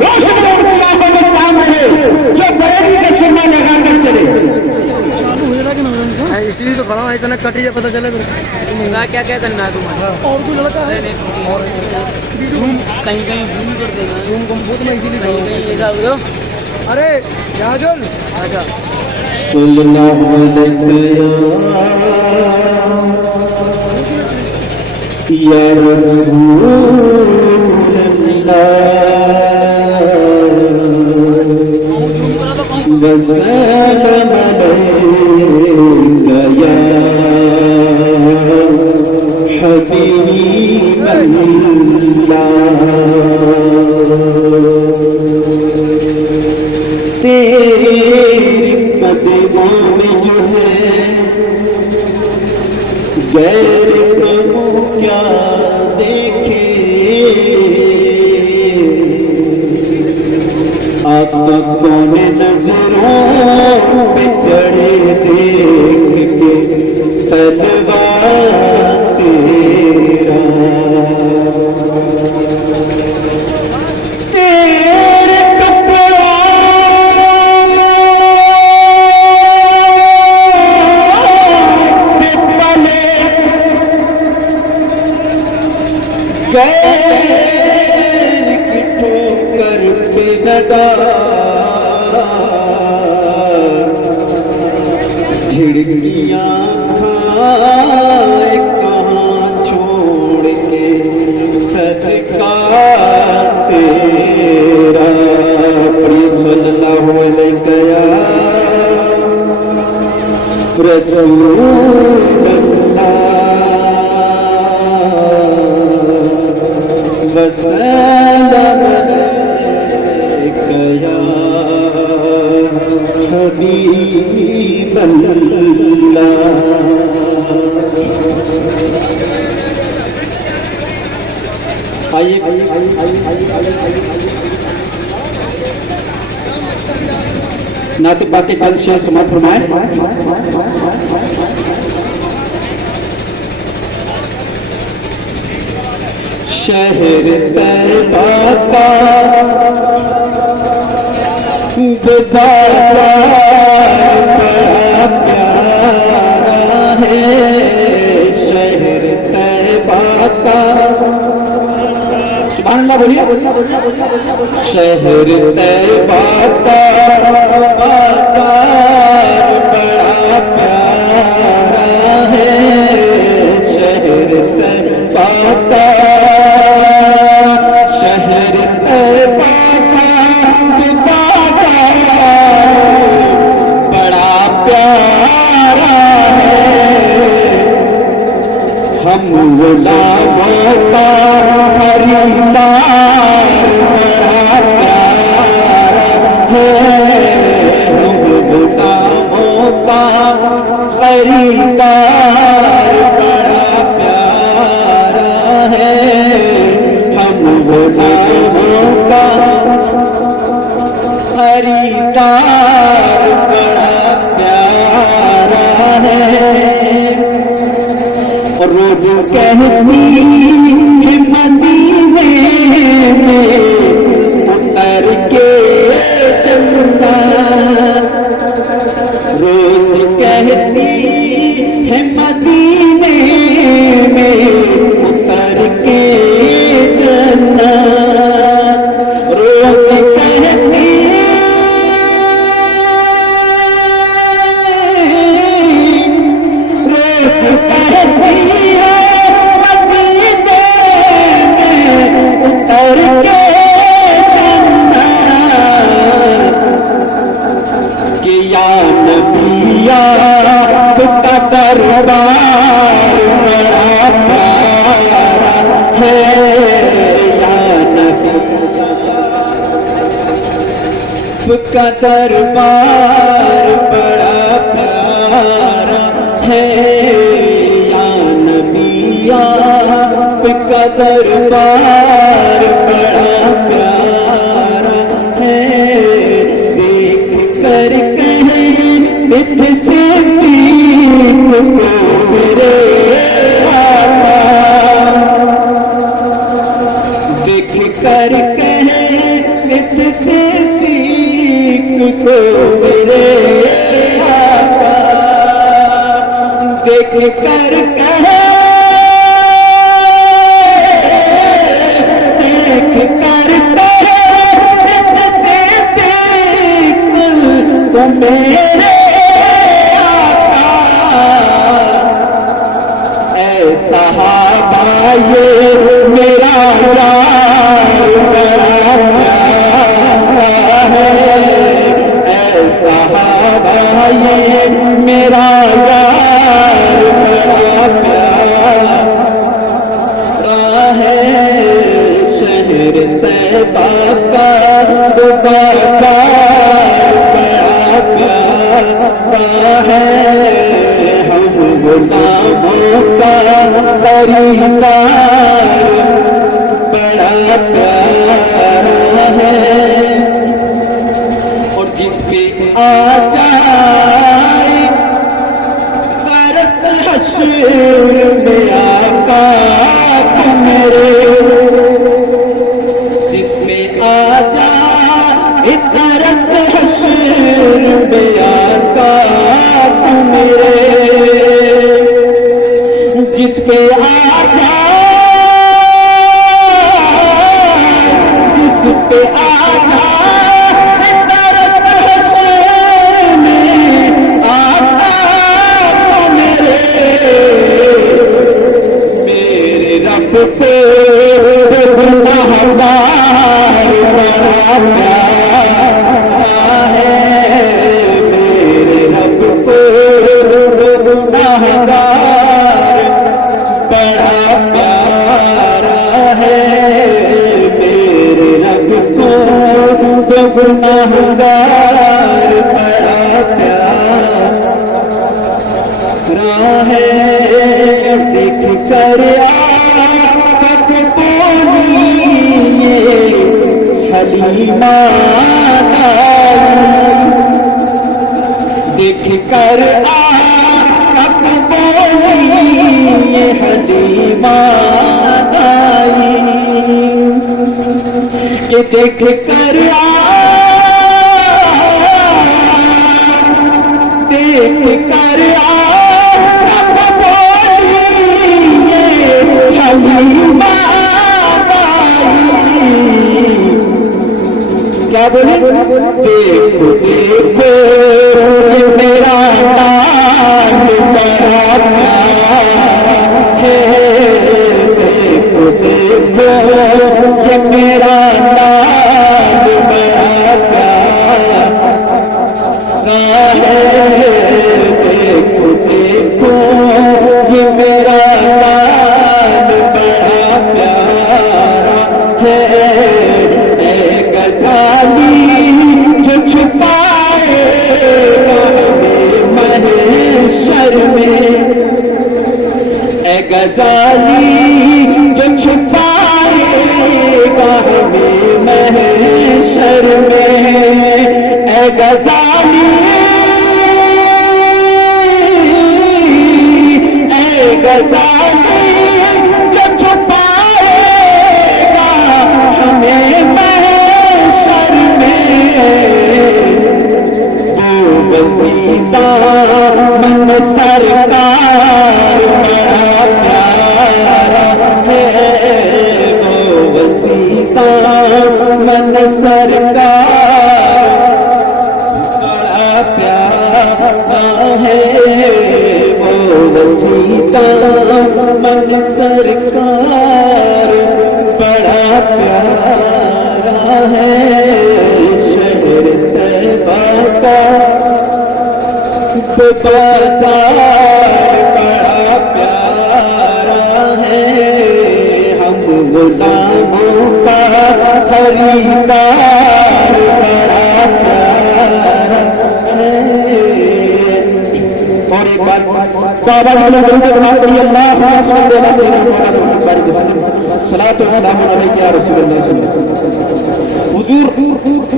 रोशन और आंखों में काम रहे, जो बरेली के सिर में लगा कर चले। इसलिए तो खड़ा है, इतना कटी पता चले फिर क्या क्या करना है तुम्हारा। और कोई लड़का है कहीं कहीं घूम कर देना, बहुत में इसीलिए कहीं कहीं ऐसा हो जाओ। अरे याजल आजा या गैर प्रभु क्या देखे, आप कौन नजरों पे चढ़े देख के तलवार तेरा, तेरे कपड़ा गैर की ठोकर पे लगा, झिड़कियाँ खाए कहाँ छोड़ के सदका तेरा। प्रिय सल्लल्लाहु अलैहि रसूलल्लाह वसल्लम अलैका या हबीबल्लाह। आइए नाते पाके कल से समाप्त फरमाए। शहर तैबा का बेदार बड़ा प्यारा है, शहर तैबा का, सुभान अल्लाह बोलिए, शहर तैबा का बाजार बड़ा प्यारा है, शहर तैबा का, शहर तैबा का बड़ा प्यारा है, हम गुलामों का खरीदार बड़ा प्यारा है, हम गुलामों का खरीदार बड़ा प्यारा है, हम गुलामों का खरीदार बड़ा प्यारा है। और रोज कहती है मदीने में उतर के चलना, रोज कहती है मदीने में उतर के चलना, रोज कहती दरबार बड़ा प्यारा है, का दरबार बड़ा प्यारा है, या नबी का दरबार बड़ा प्यारा है, देख कर कहीं नित से मेरे دیکھ کر کہے اس صدیق کو میرے آقا دیکھ کر کہے دیکھ کر کہے اس صدیق کو میرے صحابہ یہ میرا یار بڑا پیارا ہے اے صحابہ یہ میرا یار بڑا پیارا ہے شہر طیبہ کا بازار بڑا پیارا ہے غلاموں کا خریدار بڑا پیارا ہے اور جس پہ آ جائے فرق حشر میں آقا میرے جس پہ آ جائے فرق حشر میں آقا میرے جس پہ آ جائے جس پہ آ جائے درد حشر میں آقا میرے رب پہ گناہگار بڑا پیارا ہے میرے رب پہ گناہگار بڑا پیارا ہے میرے رب کو گناہگار بڑا پیارا ہے دیکھ کر آفت بولی حلیمہ دیکھ کر آفت بولی حلیمہ کہ دیکھ کر دیکھ کر حلیمہ کیا بولے دیکھو دیکھو میرا نام بڑا پیارا ہے دیکھو دیکھو یہ میرا نام بڑا پیارا ہے دیکھو دیکھو یہ میرا نام بڑا پیارا ہے غزالی جو چھپائے گا محشر میں اے غزالی جو چھپائے گا محشر میں اے غزالی اے غزالی جو چھپائے گا ہمیں من سرکار بڑا پیارا ہے وہ وسیلہ من سرکار بڑا پیارا ہے وہ وسیلہ من سرکار بڑا پیارا ہے شہر طیبہ کا بازار بڑا پیارا ہے ہم غلاموں کا خریدار بڑا پیارا ہے اور ایک بات صحابہ حضور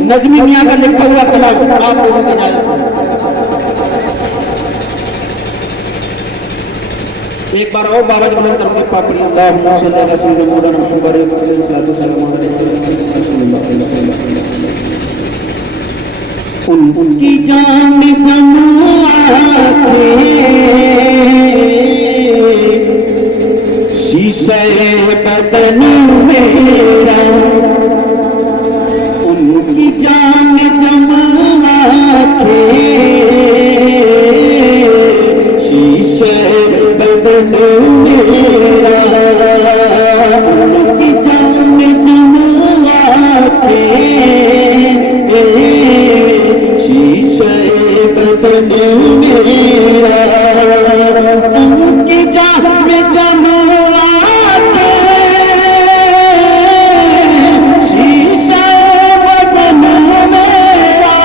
نظمی میاں کا لکھا ہوا کلام آپ لوگوں کے ایک بار اور بابا جی بلند کرتے پاپڑی اللہم صلی اللہ علیہ وسلم ان کی جان جماعت شیشہ بدن میرا ان کی جان جماعت شیشہ بدن میرا ان کی جان جماعت شیشہ بدن میرا ان کی جان جماعت شیشہ بدن میرا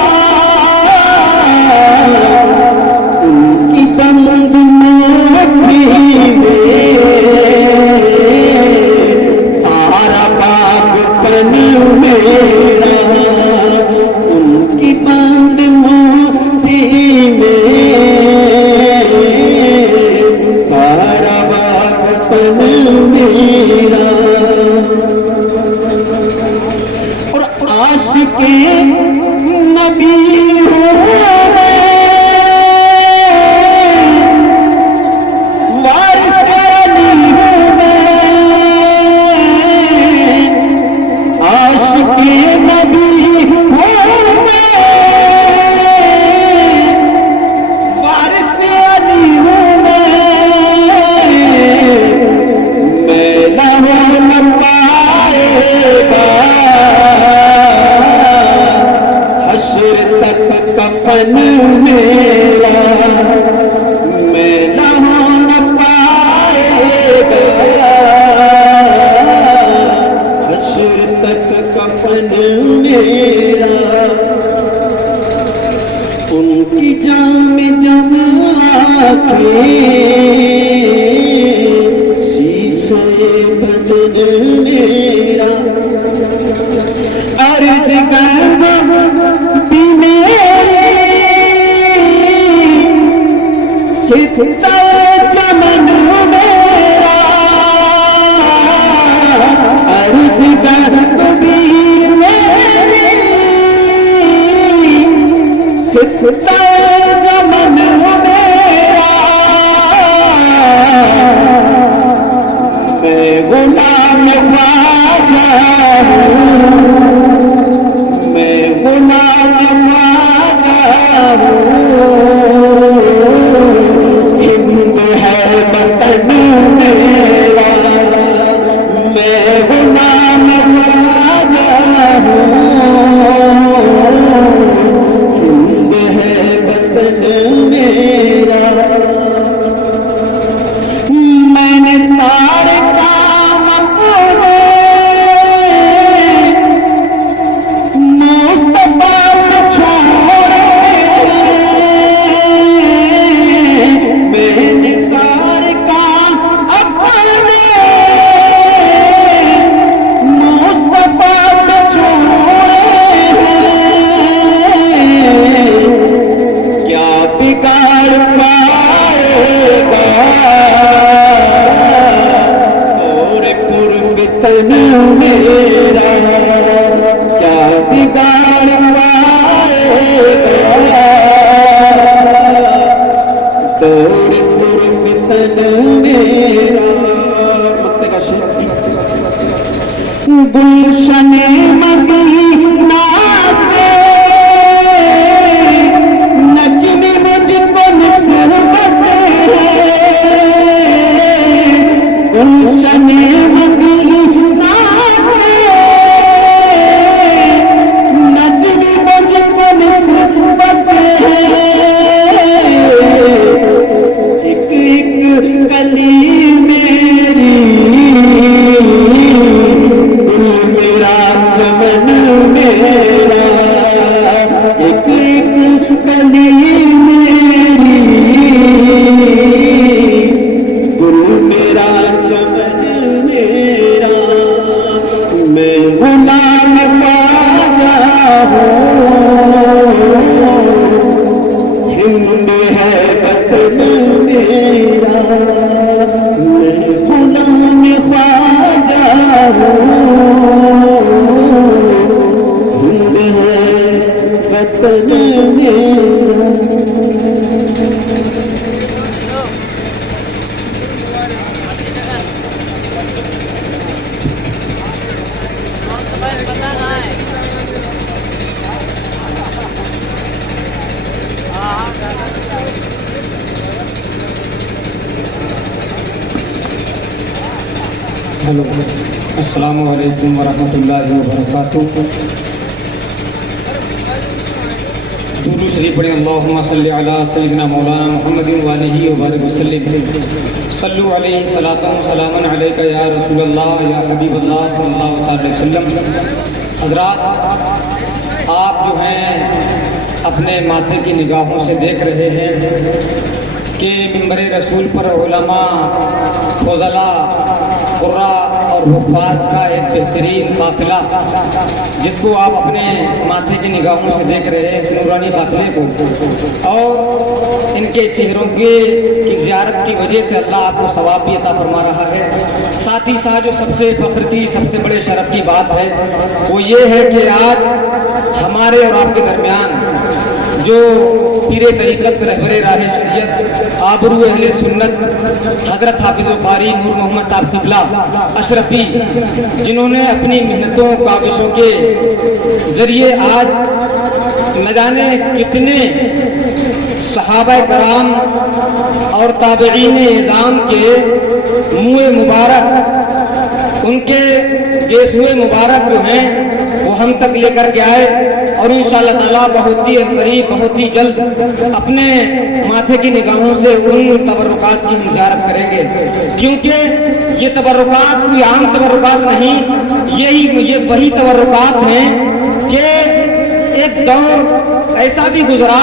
ان کی بند مٹی میں سارا پاکپن میرا ان کی بند مٹی میں سارا پاکپن میرا اور عاشق نبی وارث علی ہوں میں عاشق نبی ہوں میں وارث علی ہوں میں لہو لمبائے گا حشر تک کفن میرا میں لہو نہ پائے گا حشر تک کفن میرا ان کی جام جما کے شیشہ بدن میرا عرض گردن بھی میری کھتا چمن میرا عرض گردن بھی میری کھتا چمن میرا میں غلام خواجہ ہوں میں غلام خواجہ ہوں ہند ہے وطن میرا میں غلام خواجہ ہوں ہند ہے وطن میرا میں نے سارے کام اپنے مصطفیٰ کو چھوڑے میں نے سارے کام اپنے مصطفیٰ کو چھوڑے کیا بگاڑ پائے گا اور پرفتن میرا کیا بگاڑ پائے گا اور پرفتن میرا مکتے کا شہر گلشن مدینہ سے نجم مجھ کو نسبت ہے گلشن مدینہ سے نجم مجھ کو نسبت ہے ایک ایک گلی میری میرا چمن میرا ایک ایک گلی میری گل میرا چمن میرا میں غلام خواجہ ہوں ہند ہے وطن میرا हेलो अस्सलाम वालेकुम वरहमतुल्लाहि वबरकातुहू। दुरूद शरीफ पढ़ें। अल्लाहुम्मा सल्लि अला सय्यिदिना मौलाना मुहम्मदिन व आलिहि व बारिक वसल्लिम। सल्लु अलैहि सलातन व सलामन अलैका या रसूलल्लाह या हबीबल्लाह सल्लल्लाहु अलैहि वसल्लम। हज़रात, आप जो हैं अपने माथे की निगाहों से देख रहे हैं कि मिंबर रसूल पर उलमा, फज़ला, कुर्रा और हुफ़ाज़ का एक बेहतरीन काफ़िला, जिसको आप अपने माथे की निगाहों से देख रहे हैं, इस नूरानी काफ़िले को, और इनके चेहरों की ज़ियारत की वजह से अल्लाह आपको सवाब भी अता फरमा रहा है। साथ ही साथ जो सबसे फ़ख्र की, सबसे बड़े शरफ़ की बात है वो ये है कि आज हमारे और आपके दरमियान जो पीरे तरीक़त रहबरे राहे शरीयत आबरू अहले सुन्नत हज़रत हाफ़िज़ कारी नूर मोहम्मद साहब क़िबला अशरफी, जिन्होंने अपनी मेहनतों काविशों के ज़रिए आज न जाने कितने सहाबा कराम और ताबईन इज़ाम के मुँह मुबारक, उनके गेसुए मुबारक जो हैं वो हम तक लेकर के आए, और इंशाअल्लाह ताला बहुत ही करीब, बहुत ही जल्द अपने माथे की निगाहों से उन तबर्रुकात की ज़ियारत करेंगे। क्योंकि ये तबर्रुकात कोई आम तबर्रुकात नहीं, ये वही तबर्रुकात हैं कि एक दौर ऐसा भी गुजरा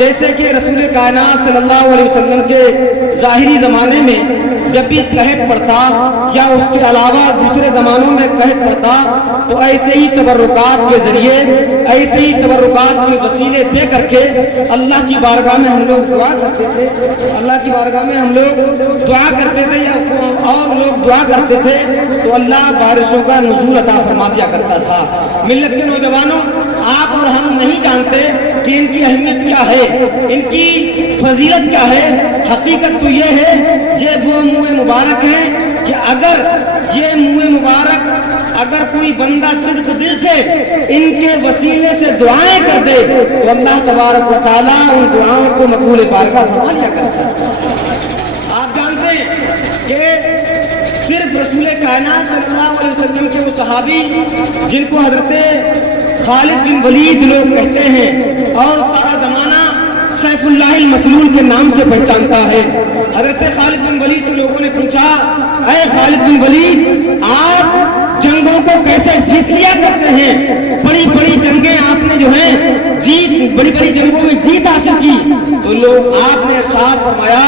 जैसे कि रसूल कायनात सल्लल्लाहु अलैहि वसल्लम के ज़ाहिरी ज़माने में जब भी कहत पड़ता या उसके अलावा दूसरे ज़मानों में कहत पड़ता, तो ऐसे ही तबर्रुकात के ज़रिए, ऐसे ही तबर्रुकात के वसीले दे करके अल्लाह की बारगाह में हम लोग दुआ करते थे, अल्लाह की बारगाह में हम लोग दुआ करते थे, या और लोग दुआ करते थे तो अल्लाह बारिशों का नुज़ूल अता फरमा दिया करता था। मिल्लत के नौजवानों, आप और हम नहीं जानते कि इनकी अहमियत क्या है, इनकी फजीलत क्या है। हकीकत तो ये है, ये वो मुँह मुबारक हैं कि अगर ये मुँह मुबारक अगर कोई बंदा सिर्फ दिल से इनके वसीले से दुआएं कर दे तो अल्लाह तबारक व तआला उन दुआओं को मकबूल बारगाह फरमा लिया करता है। आप जानते हैं कि सिर्फ रसूल कायनात सल्लल्लाहु अलैहि वसल्लम के वो सहाबी जिनको हजरत खालिद बिन वलीद लोग कहते हैं और सारा जमाना सैफुल्लाहिल मसलूल के नाम से पहचानता है। हजरत खालिद बिन वलीद से लोगों ने पूछा, ऐ खालिद बिन वलीद, आप जंगों को कैसे जीत लिया करते हैं? बड़ी बड़ी जंगें आपने जो है जीत, बड़ी बड़ी जंगों में जीत हासिल की। तो लोग आपने इरशाद फरमाया,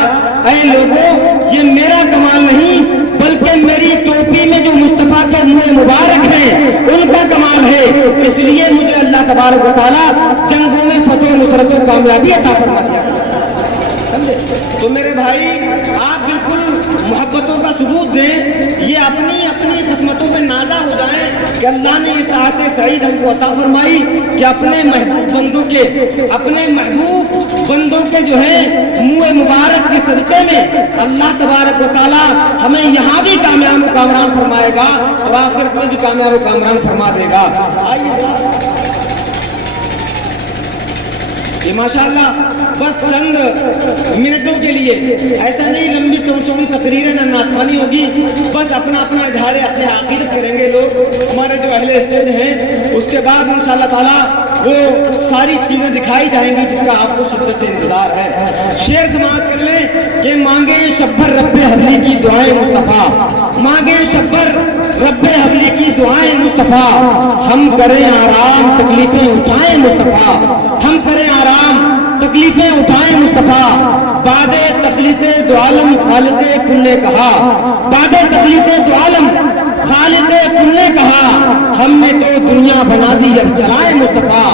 ऐ लोगों, ये मेरा कमाल नहीं बल्कि मेरी टोपी में जो मुस्तफा के मुँह मुबारक हैं उनका कमाल है। इसलिए मुझे अल्लाह तबारक व तआला जंगों में फतह नुसरत और कामयाबी अता फरमा दिया। समझे? तो मेरे भाई, आप बिल्कुल मोहब्बतों का सबूत दें, ये अपनी अपनी किस्मतों पे नाज़ा हो जाएं कि अल्लाह ने ये साअते सईद हमको अता फरमाई कि अपने महबूब बंदों के जो है मुँह मुबारक के सदक़े में अल्लाह तबारक व तआला हमें यहाँ भी कामयाब कामरान फरमाएगा और आखिरत में भी कामयाब कामरान फरमा देगा। आइए, ये माशाअल्लाह बस चंद मिनटों के लिए, ऐसा नहीं लंबी चौड़ी तकरीरें न नाथानी होगी, बस अपना अपना इजहार अपने अकीदत करेंगे लोग, हमारे जो अहले स्टेज हैं। उसके बाद इंशाअल्लाह ताला वो सारी चीज़ें दिखाई जाएंगी जिसका आपको शिद्दत से इंतजार है। शेर समाअत कर लें कि मांगे शब्बर रब्बे हबली की दुआएं मुस्तफ़ा, मांगे शब्बर रब्बे हबली की दुआएं मुस्तफ़ा, हम करें आराम तकलीफें उठाएं मुस्तफ़ा, हम करें आराम तकलीफें उठाएं मुस्तफ़ा, बादे तकलीफे दो आलम खालिक़े कुल ने कहा, बादे तकलीफे दो आलम खालिक़े कुल ने कहा, हमने तो दुनिया बना दी अब चलाएं मुस्तफ़ा,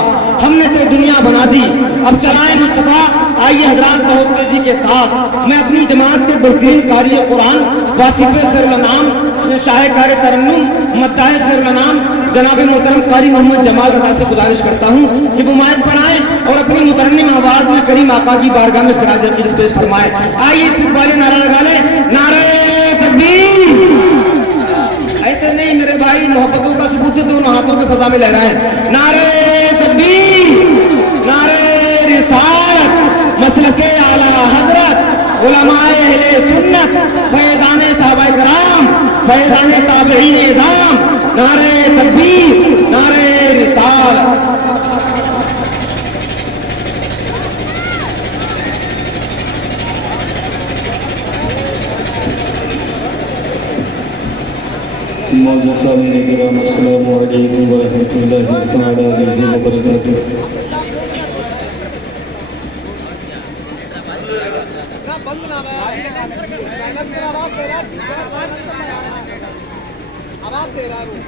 हमने तो दुनिया बना दी अब चलाएं मुस्तफ़ा। आइए हज़रात, बहुत तेजी के साथ मैं अपनी जमात के बेहतरीन कारी कुरान वासिफ़े खैरुलअनाम शाहकार तरन्नुम मद्दाह खैरुलअनाम जनाब मोहतरम कारी मोहम्मद जमाल रज़ा से गुजारिश करता हूँ कि वो माइक पढ़ाएं और अपनी मुतरन्निम आवाज़ में करीम आका की बारगाह में खिराज अक़ीदत पेश फरमाएं। आइए इस वाले नारा लगा लें, नारे तकबीर। ऐसे नहीं मेरे भाई, मोहब्बतों का सबूत है, दोनों हाथों के फजा में लहराएं, नारे तकबीर, नारे रिसालत, मसलके आला हजरत, उलमाए अहले सुन्नत, फैज़ाने सहाबाए कराम, فیضان تابعین نظام، نعرہ تکبیر، نعرہ رسالت۔ معزز سامعین کرام، السلام علیکم ورحمۃ اللہ تعالی وبرکاتہ۔ بند نہ آواز دے رہا ہوں۔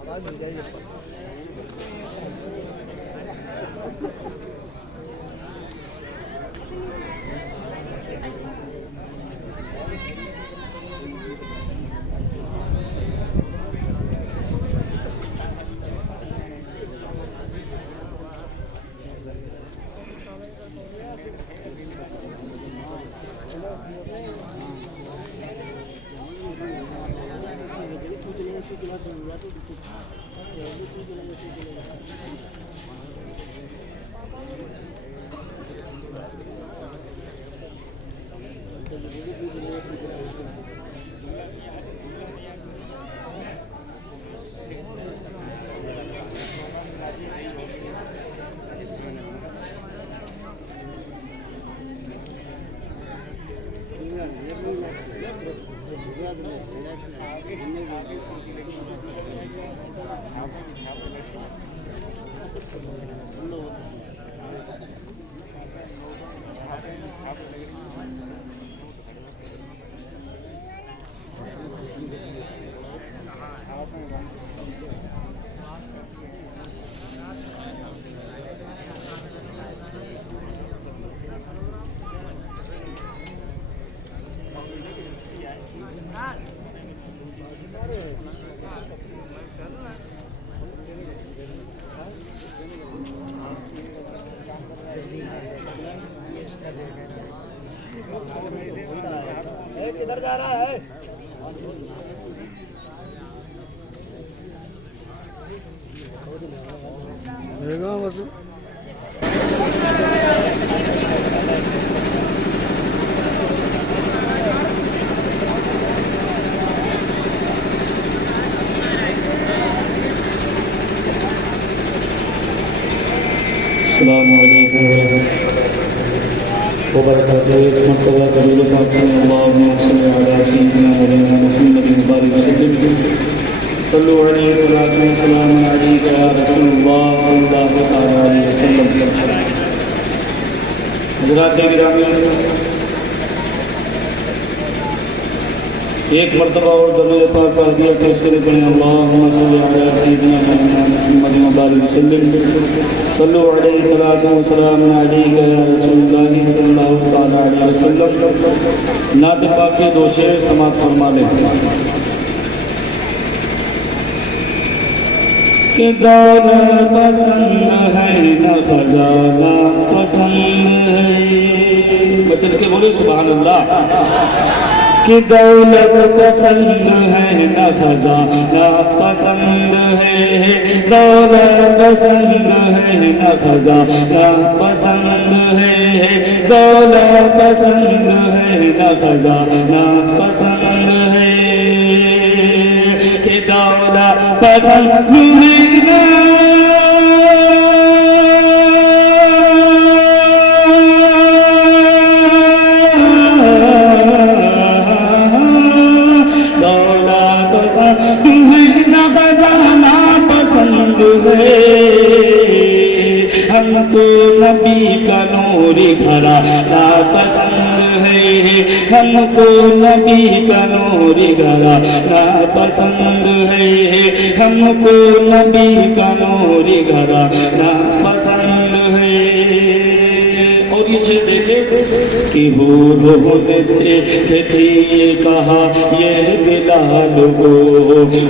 آواز مل جائے گی۔ کدھر جا رہا ہے؟ السلام علیکم ورحمۃ اللہ وبرکاتہ۔ ایک مرتبہ قبول پاک میں اللہم صلی علی سیدنا مولانا محمد مبارک وسلم صلو علیہ وسلم علیک یا رسول اللہ صلی اللہ تعالی علیہ وسلم۔ حضرات گرامی، ایک مرتبہ اور درود پاک پڑھ دیا کیسے پڑھیں؟ اللہم صلی علی سیدنا مولانا محمد مبارک وسلم صلو علیہ وسلم علیک یا رسول اللہ صلی اللہ تعالی علیہ وسلم۔ نعت پاک کے دو شعر سماعت فرما لیں۔ کہ دولت پسند ہے نہ خزانہ پسند ہے، بچن کے بولے سبحان اللہ۔ کہ دولت پسند ہے نہ خزانہ پسند ہے، دولت پسند ہے نہ خزانہ پسند ہے، دولت پسند ہے نہ خزانہ پسند ہے، کہ دولت پسند ہے ہم کو نبی کا نور گھرا ناپسند ہے، ہم کو نبی کا نور گھرا ناپسند ہے۔ اور اسے دیکھے کہ وہ دیکھتی کہا یہ بلال کو،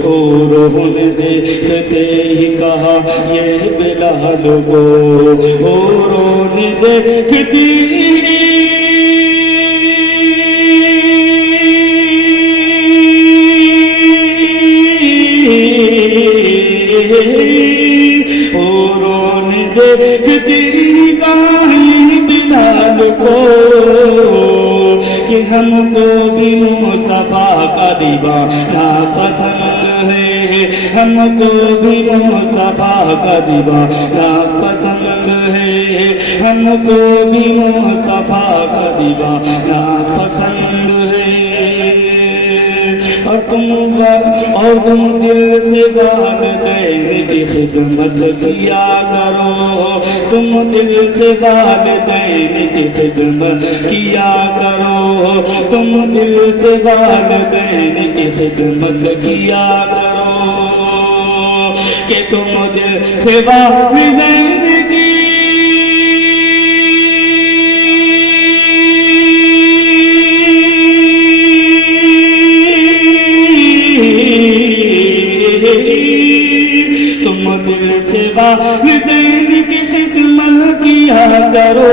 اور دیکھتے ہی کہا یہ بلال کو، اور دیکھتی کہ ہم کو بھی مصطفیٰ کا دیوانہ پسند ہے، ہم کو بھی مصطفیٰ کا دیوانہ پسند ہے، ہم کو بھی مصطفیٰ کا دیوانہ پسند ہے۔ اور تم دل سے والدین کی خدمت کیا کرو، تم دل سے والدین کی خدمت کیا کرو، تم دل سے والدین کی خدمت کیا کرو، کہ تم دل سے والدین کی والدین کی خدمت کیا کرو،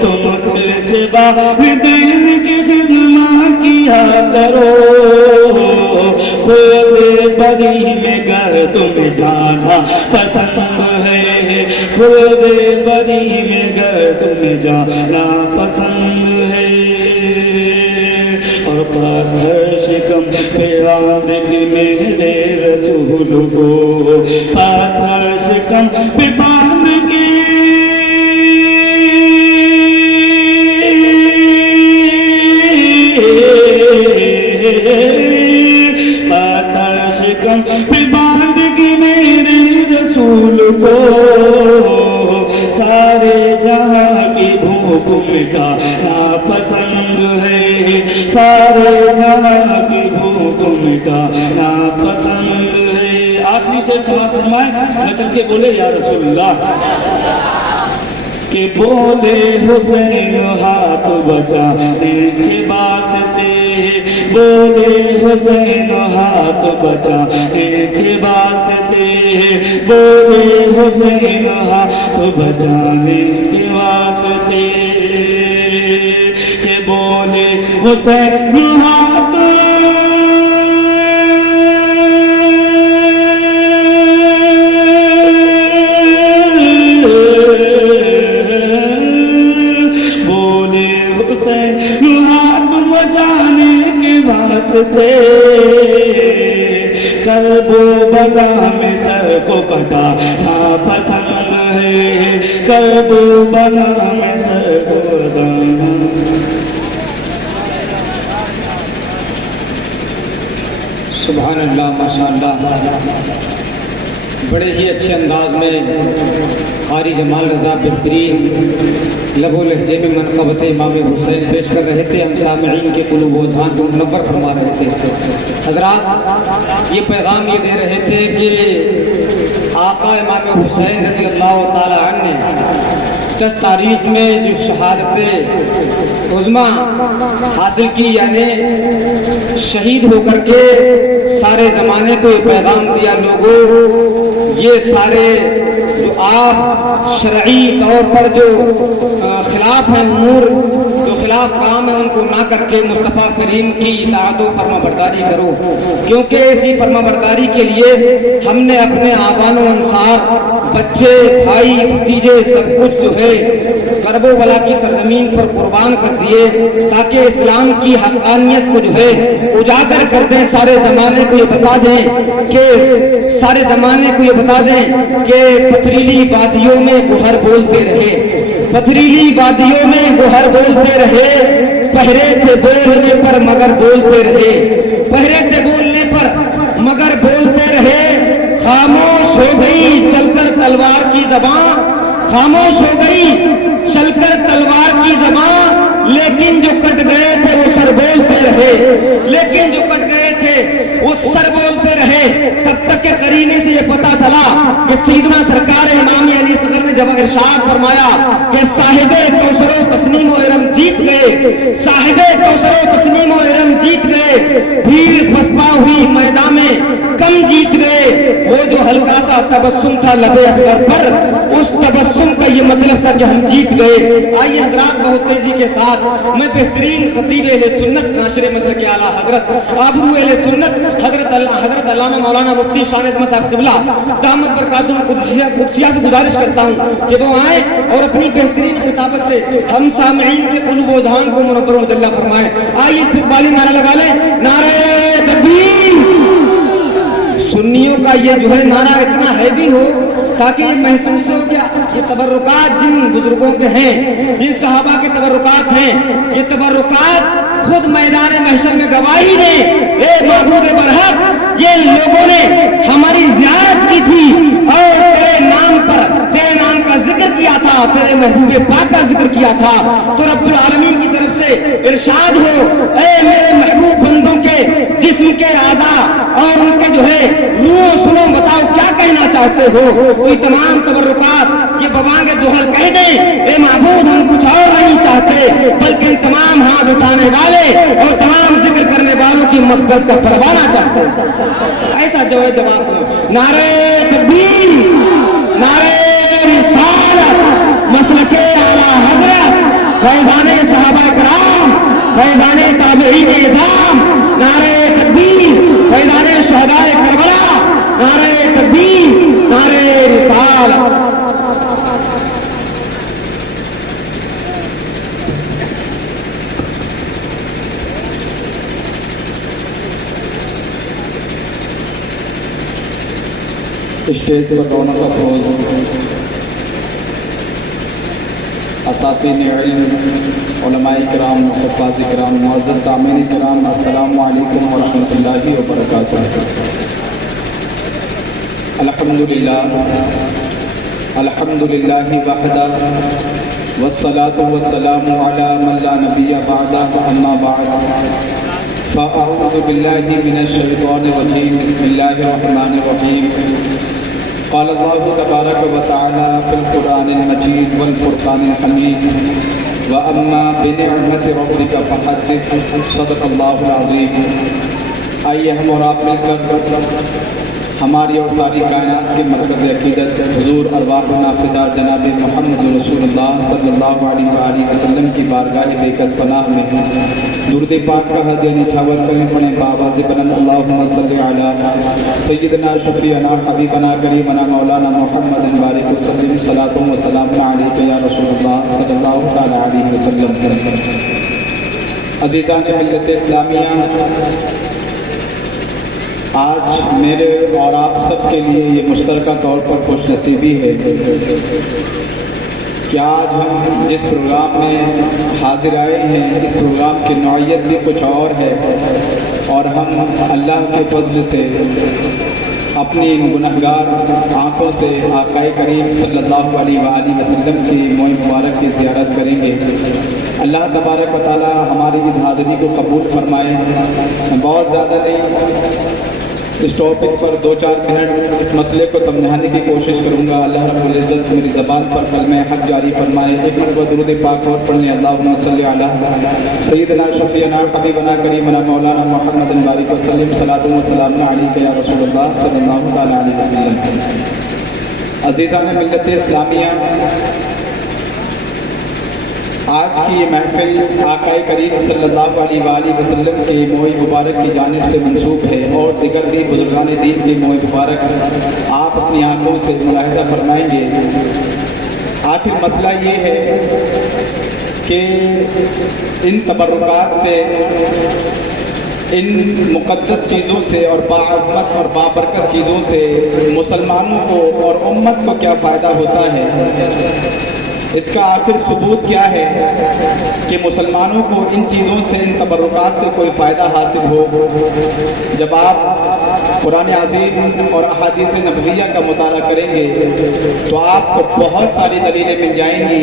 تم دل سے والدین کی خدمت کیا کرو، خود بری میں گر تم جانا پسند ہے، خود بری میں گر تم جانا پسند ہے۔ اور پاتھر شکم پہ آمد میرے رسول کو، پاتھر شکم پہ باندھ کے پاتھر شکم پہ باندھ کے میرے رسول کو، سارے جہاں کی بھوک مٹانا پسند ہے، سارے جہاں کی بھوک مٹانا پسند ہے۔ آخری سے سماعت فرمائے، نچل کے بولے یا رسول اللہ، کہ بولے حسین ہاتھ بچانے کے واسطے، بولے حسین ہاتھ بچانے کے واسطے، بولے حسین ہاتھ بچانے کے واسطے، کہ بولے حسین ہاتھ کرب و بلا میں سر کو کٹانا پسند ہے، کرب و بلا میں سر کو کٹانا۔ سبحان اللہ، ماشاء اللہ، بڑے ہی اچھے انداز میں قاری جمال رضا بہترین لب و لہجے میں منقبت امام حسین پیش کر رہے تھے، ہم سامعین کے قلوب و اذہان کو منور فرما رہے تھے۔ حضرات یہ پیغام یہ دے رہے تھے کہ آقا امام حسین رضی اللہ تعالی عنہ نے چند تاریخ میں جو شہادت عظمیٰ حاصل کی، یعنی شہید ہو کر کے سارے زمانے کو یہ پیغام دیا، لوگوں یہ سارے جو آپ شرعی طور پر جو خلاف ہیں امور، جو خلاف کام ہیں، ان کو نہ کر کے مصطفیٰ کریم کی اطاعت و فرما برداری کرو، کیونکہ اسی فرما برداری کے لیے ہم نے اپنے آبان و انصار، بچے، بھائی، بھتیجے سب کچھ جو ہے کرب و بلا کی سرزمین پر قربان کر دیے، تاکہ اسلام کی حقانیت کو جو ہے اجاگر کر دیں، سارے زمانے کو یہ بتا دیں کہ سارے زمانے کو یہ بتا دیں کہ پتھریلی وادیوں میں گوہر بولتے رہے، پتھریلی وادیوں میں گوہر بولتے رہے، پہرے تھے بولنے پر مگر بولتے رہے، پہرے تھے بولنے پر مگر بولتے رہے، خاموش ہو گئی چل کر تلوار کی زبان، خاموش ہو گئی چل کر تلوار کی زبان، لیکن جو रहे, लेकिन जो कट गए थे वो सर बोलते रहे। तब तक के करीने से ये पता चला कि सैयदना सरकार इमाम अली असगर ने जब इरशाद फरमाया कि साहिबे कौसर व तस्नीम व इरम जीत गए, साहिबे कौसर व तस्नीम व इरम जीत गए, भीड़ फसपा हुई मैदान में कम जीत गए। वो जो हल्का सा तबस्सुम था लबे असगर पर, उस तबस्सुम का ये मतलब था कि हम जीत गए। आइए हजरात, बहुत तेजी के साथ मैं बेहतरीन खतीब अहले सुन्नत नाशिर मसलक के आला हजरत आबरू अहले सुन्नत हजरत अल्लामा मौलाना मुफ्ती शान अहमद साहब क़िबला दामत बरकातुहुम कुदसिया से गुजारिश करता हूँ कि वो आए और अपनी बेहतरीन खिताबत से हम सामईन के क़ुलूब व अज़हान को मुनव्वर मुजल्ला फरमाएं। आइए इस्तक़बाली नारा लगा लें, नारे तकबीर। सुन्नियों का ये जो है नारा इतना हैवी हो ताकि ये महसूस हो कि ये तबर्रुकात जिन बुजुर्गों के हैं, जिन सहाबा के तबर्रुकात हैं, ये तबर्रुकात खुद मैदान महशर में गवाही ने, ए महबूब बरहक, ये लोगों ने हमारी ज़ियारत की थी और तेरे नाम पर, तेरे नाम का जिक्र किया था, तेरे महबूब पाक का जिक्र किया था। तो रब्बुल आलमीन की तरफ से इरशाद हो, ए मेरे महबूब बंदों के जिस्म के आज़ा और उनके जो है रूह सुनो, बताओ क्या कहना चाहते हो। कोई तमाम तबर्रुकात ये बवांगे दुहल कह दें, ए महबूब हम कुछ और नहीं चाहते, बल्कि तमाम हाथ उठाने वाले और तमाम जिक्र करने वालों की मग़फ़िरत का परवाना चाहते हैं। ऐसा जो है जवाब दो, नारे तकबीर, नारे रिसालत, मसलके आला हज़रत, फैज़ाने सहाबा किराम, फैज़ाने ताबईन इज़ाम, नारे तकबीर, फैज़ाने शुहदाए करबला, नारे तकबीर, नारे रिसालत। स्टेज पर रौनक अफरोज असातिज़ इल्म, उलमाए किराम, हुफ़ाज़ किराम, मुअज़्ज़ज़ सामीन किराम, अस्सलामु अलैकुम व रहमतुल्लाहि व बरकातुहू। अल्हम्दुलिल्लाहि वहदा वस्सलातु वस्सलामु अला मन ला नबिय्य बअदह, अम्मा बअद, फ़अऊज़ु बिल्लाहि मिनश शैतानिर रजीम, बिस्मिल्लाहिर रहमानिर रहीम। क़ाल अल्लाहु तबारक व तआला फ़िल क़ुरआनिल मजीद वल फ़ुरक़ानिल हमीद, व अम्मा बिनिअमति रब्बिका फ़हद्दिस, सदक़ल्लाहुल अज़ीम। आइए हम और आप मिलकर हमारी और सारी कायनात के मरकज़ अक़ीदत हुज़ूर अरवाह नाफ़िदा जनाब मुहम्मद रसूलुल्लाह सल्लल्लाहु अलैहि वसल्लम की बारगाह बेकस पनाह में दुरूद पाक का हदिया निछावर करें पढ़े बाबाज़ बुलंद, अल्लाहुम्मा सल्लि अला सय्यिदना शफ़ीअना हबीबना करीमना मौलाना मुहम्मद बारिक वसल्लम, सलातो व सलाम अलैका या रसूलुल्लाह सल्लल्लाहु तआला अलैहि वसल्लम। अज़ीज़ान मिल्लत इस्लामिया, आज मेरे और आप सब के लिए ये मुश्तरका तौर पर खुश नसीबी है कि आज हम जिस प्रोग्राम में हाजिर आए हैं, इस प्रोग्राम की नौइयत भी कुछ और है और हम अल्लाह के फज़ल से अपनी इन गुनहगार आँखों से आक़ाए करीम सल्लल्लाहु अलैहि वसल्लम की मोह मुबारक की ज़ियारत करेंगे। अल्लाह तबारक व तआला हमारी इस हाज़िरी को कबूल फरमाए। बहुत ज़्यादा नहीं, इस टॉपिक पर 2-4 मिनट इस मसले को समझाने की कोशिश करूँगा। अल्लाह रब्बुल इज़्ज़त मेरी ज़बान पर कलमे हक़ जारी फरमाए। एक मरतबा दुरूद पाक और पढ़ने, अल्लाहुम्मा सल्लि अला सय्यिदना शफ़ीअना हबीबना करीमना मौलाना मुहम्मद बारिक वसल्लम, सलातो व सलाम अलैका या रसूलुल्लाह सल्लल्लाहु तआला अलैहि वसल्लम। अज़ीज़ान मिल्लत इस्लामिया, आज की ये महफिल आक़ाए करीम सल्लल्लाहु अलैहि वसल्लम के मोह मुबारक की जानिब से मंसूब है और दिगर भी बुजुर्गान दीन के मोह मुबारक आप अपनी आँखों से मुलाहिज़ा फरमाएंगे। आखिर मसला ये है कि इन तबर्रुकात से, इन मुक़द्दस चीज़ों से और बाअज़मत और बाबरकत चीज़ों से मुसलमानों को और उम्मत को क्या फ़ायदा होता है, इसका आखिर सबूत क्या है कि मुसलमानों को इन चीज़ों से, इन तबर्रुकात से कोई फ़ायदा हासिल हो। जब आप कुरान अज़ीज़ और अहादीस नबविय्या का मुताला करेंगे तो आपको बहुत सारी दलीलें मिल जाएंगी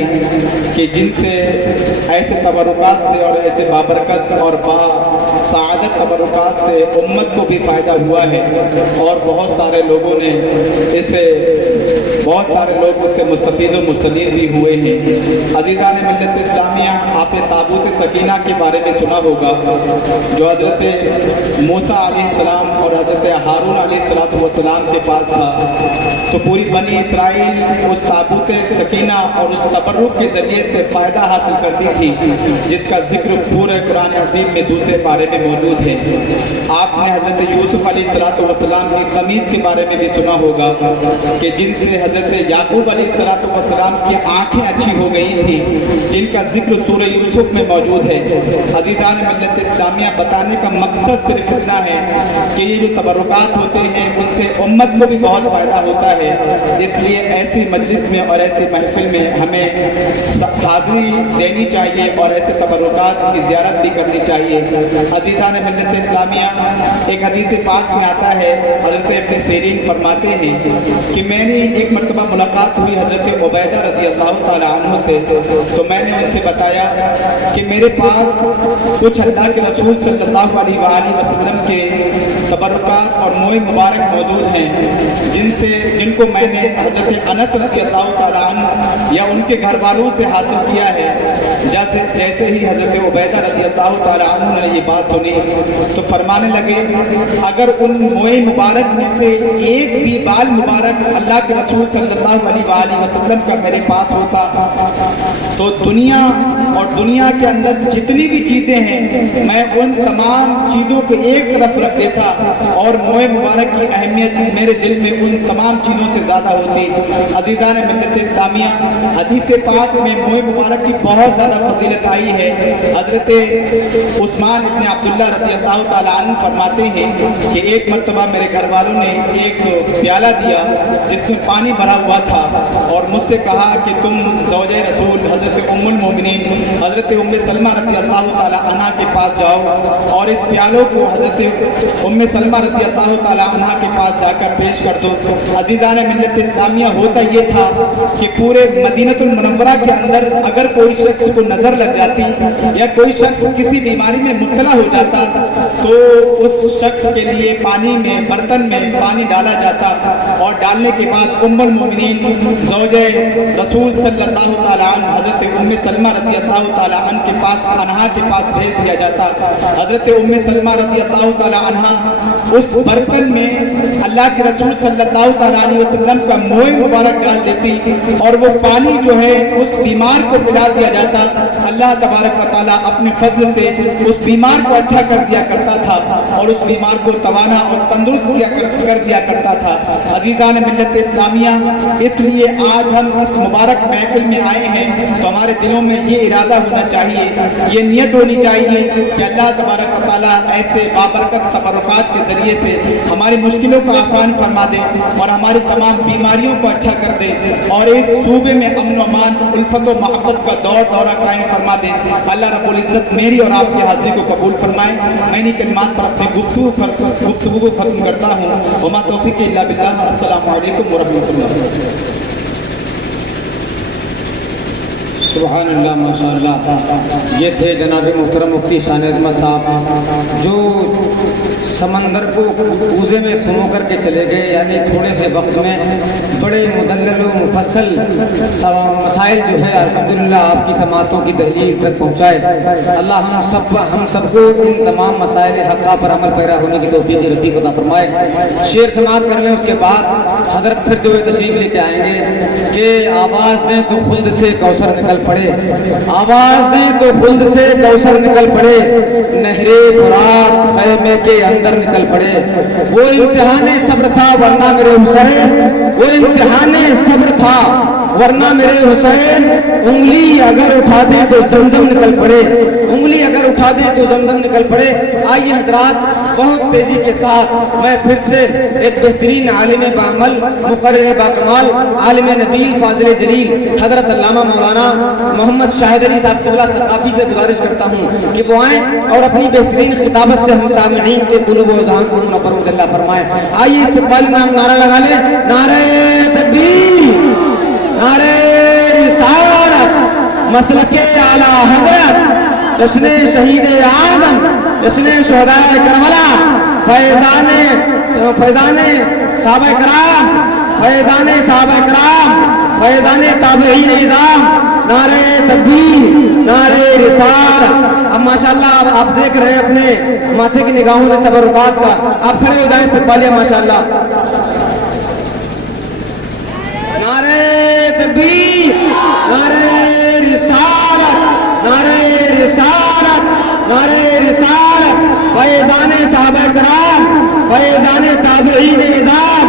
कि जिनसे ऐसे तबर्रुकात से और ऐसे बाबरकत और سعادت تبرکات سے امت کو بھی فائدہ ہوا ہے اور بہت سارے لوگوں نے اسے مستفید و مستفید بھی ہوئے ہیں۔ عزیزان ملت اسلامیہ، آپ نے تابوت سکینہ کے بارے میں سنا ہوگا جو حضرت موسیٰ علیہ السلام اور حضرت ہارون علیہ السلام کے پاس تھا، تو پوری بنی اسرائیل اس تابوت سکینہ اور اس تبرک کے ذریعے سے فائدہ حاصل کرتی تھی، جس کا ذکر پورے قرآن عظیم میں دوسرے پارے میں موجود ہے۔ آپ نے حضرت یوسف علیہ السلام کی قمیص کے بارے میں بھی سنا ہوگا کہ جن سے حضرت یعقوب علیہ السلام کی آنکھیں اچھی ہو گئی تھی، جن کا ذکر سورہ یوسف میں موجود ہے۔ عزیزان ملت اسلامیہ، بتانے کا مقصد صرف اتنا ہے کہ یہ جو تبرکات ہوتے ہیں ان سے امت کو بھی بہت فائدہ ہوتا ہے، اس لیے ایسی مجلس میں اور ایسی محفل میں ہمیں حاضری دینی چاہیے اور ایسے تبرکات کی زیارت بھی کرنی چاہیے۔ عزیزان ملت اسلامیہ، ایک حدیث پاک میں آتا ہے، حضرت ابن سیرین فرماتے ہیں کہ میں نے ایک مرتبہ ملاقات ہوئی حضرت عبیدہ رضی اللہ تعالیٰ عنہ سے، تو میں نے ان سے بتایا کہ میرے پاس کچھ اللہ کے رسول صلی اللہ علیہ وآلہ وسلم کے تبرکات اور موئے مبارک موجود ہیں، جن کو میں نے حضرت انس رضی اللہ تعالیٰ عنہ یا ان کے گھر والوں سے حاصل کیا ہے۔ جیسے ہی حضرت عبیدہ رضی اللہ تعالیٰ عنہ نے یہ بات سنی تو فرمانے لگے، اگر ان موئے مبارک میں سے ایک بھی بال مبارک اللہ کے رسول صلی اللہ علیہ وآلہ وسلم کا میرے پاس ہوتا تو دنیا اور دنیا کے اندر جتنی بھی چیزیں ہیں میں ان تمام چیزوں کو ایک طرف رکھ دیتا اور موئے مبارک کی اہمیت میرے دل میں ان تمام چیزوں سے زیادہ ہوتی۔ عزیزان ملت اسلامیہ، حدیث پاک میں موئے مبارک کی بہت زیادہ فضیلت آئی ہے۔ حضرت عثمان ابن عبداللہ رضی اللہ تعالیٰ عنہ فرماتے ہیں کہ ایک مرتبہ میرے گھر والوں نے ایک پیالہ دیا جس میں پانی بھرا ہوا تھا اور مجھ سے کہا کہ تم زوجہ رسول حضرت ام المومنین حضرت ام سلمہ رضی اللہ تعالیٰ عنہ کے پاس جاؤ اور اس پیالوں کو حضرت ام سلمہ رضی اللہ تعالیٰ عنہ کے پاس جا کر پیش کر دو۔ عزیزان ملت اسلامیہ، ہوتا یہ تھا کہ پورے مدینہ المنورہ کے اندر اگر کوئی شخص کو نظر لگ جاتی یا کوئی شخص کسی بیماری میں مبتلا ہو جاتا تو اس شخص کے لیے پانی میں برتن میں پانی ڈالا جاتا اور ڈالنے کے بعد ام المومنین زوجہ رسول صلی اللہ تعالیٰ عنہ حضرت ام سلمہ رضی اللہ تعالیٰ عنہ کے پاس انہا کے پاس بھیج دیا جاتا۔ حضرت ام سلمہ رضی اللہ تعالیٰ عنہ اس برتن میں اللہ کے رسول صلی اللہ تعالیٰ علیہ وسلم کا موئے مبارک ڈال دیتی اور وہ پانی جو ہے اس بیمار کو پلا دیا جاتا۔ اللہ تبارک و تعالیٰ اپنے فضل سے اس بیمار کو اچھا کر دیا کرتا تھا اور اس بیمار کو توانا اور تندرست کر دیا کرتا تھا۔ عزیزان ملت اسلامیہ، اس لیے آج ہم اس مبارک محفل میں آئے ہیں تو ہمارے دلوں میں یہ ارادہ ہونا چاہیے، یہ نیت ہونی چاہیے کہ اللہ تبارک و تعالیٰ ایسے بابرکت تبرکات کے ذریعے سے ہماری مشکلوں کو آسان فرما دے اور ہماری تمام بیماریوں کو اچھا کر دے اور اس صوبے میں امن و امان، الفت و محبت کا دورہ قائم فرما دے۔ اللہ رب العزت میری اور آپ کی حاضری کو قبول فرمائے۔ میں انہی کلمات پر اپنی گفتگو کو ختم کرتا ہوں۔ وما توفیق الا باللہ۔ السلام علیکم ورحمۃ اللہ۔ سبحان اللہ، ماشاء اللہ۔ یہ تھے جناب محترم مفتی شان عظمت صاحب جو سمندر کو کوزے میں سمو کر کے چلے گئے، یعنی تھوڑے سے وقت میں بڑے مدلل و مفصل مسائل جو ہے الحمدللہ آپ کی سماعتوں کی دہلیز تک پہنچائے۔ اللہ ہم سب کو ان تمام مسائل حقہ پر عمل پیرا ہونے کی توفیق رفیق عطا فرمائے۔ شعر سماعت کر لیں، اس کے بعد حضرت پھر جو تشریف لے کے آئیں گے کہ آواز دیں تو خلد سے کوثر نکل پڑے، آواز دیں تو خلد سے کوثر نکل پڑے، نہرے فرات خیمے کے اندر نکل پڑے۔ وہ امتحان صبر تھا ورنہ میرے حسین، وہ امتحان صبر تھا ورنہ میرے حسین، انگلی اگر اٹھا دے تو زمزم نکل پڑے، انگلی اگر اٹھا دے تو زمزم نکل پڑے۔ آئیے حضرات، بہت تیزی کے ساتھ میں پھر سے ایک بہترین عالم بعمل، مقرر باکمال، عالم نبیل، فاضل جلیل حضرت علامہ مولانا محمد شاہد علی صاحب قبلہ ثقافی سے گزارش کرتا ہوں کہ وہ آئیں اور اپنی بہترین خطابت سے ہم سامعین کے قلوب و اذہان کو نور اللہ فرمائیں۔ آئیے استقبال نعرہ لگا لیں، نعرہ تکبیر، نعرہ رسالت، مسلک اعلیٰ حضرت جشن شہید اعظم، جشن شہدائے کربلا، فیضان صحابہ کرام، فیضان صحابہ کرام، فیضان تابعین نظام، نعرہ تکبیر، نعرہ رسالت۔ اب ماشاءاللہ آپ دیکھ رہے ہیں اپنے ماتھے کی نگاہوں سے تبرکات کا، آپ کھڑے ہو جائیں استقبالیہ ماشاءاللہ۔ نعرہ تکبیر، نعرہ رسالت، نعرہ رسالت، نعرہ رسالت، فیضان صحابہ کرام، فیضان تابعین نظام،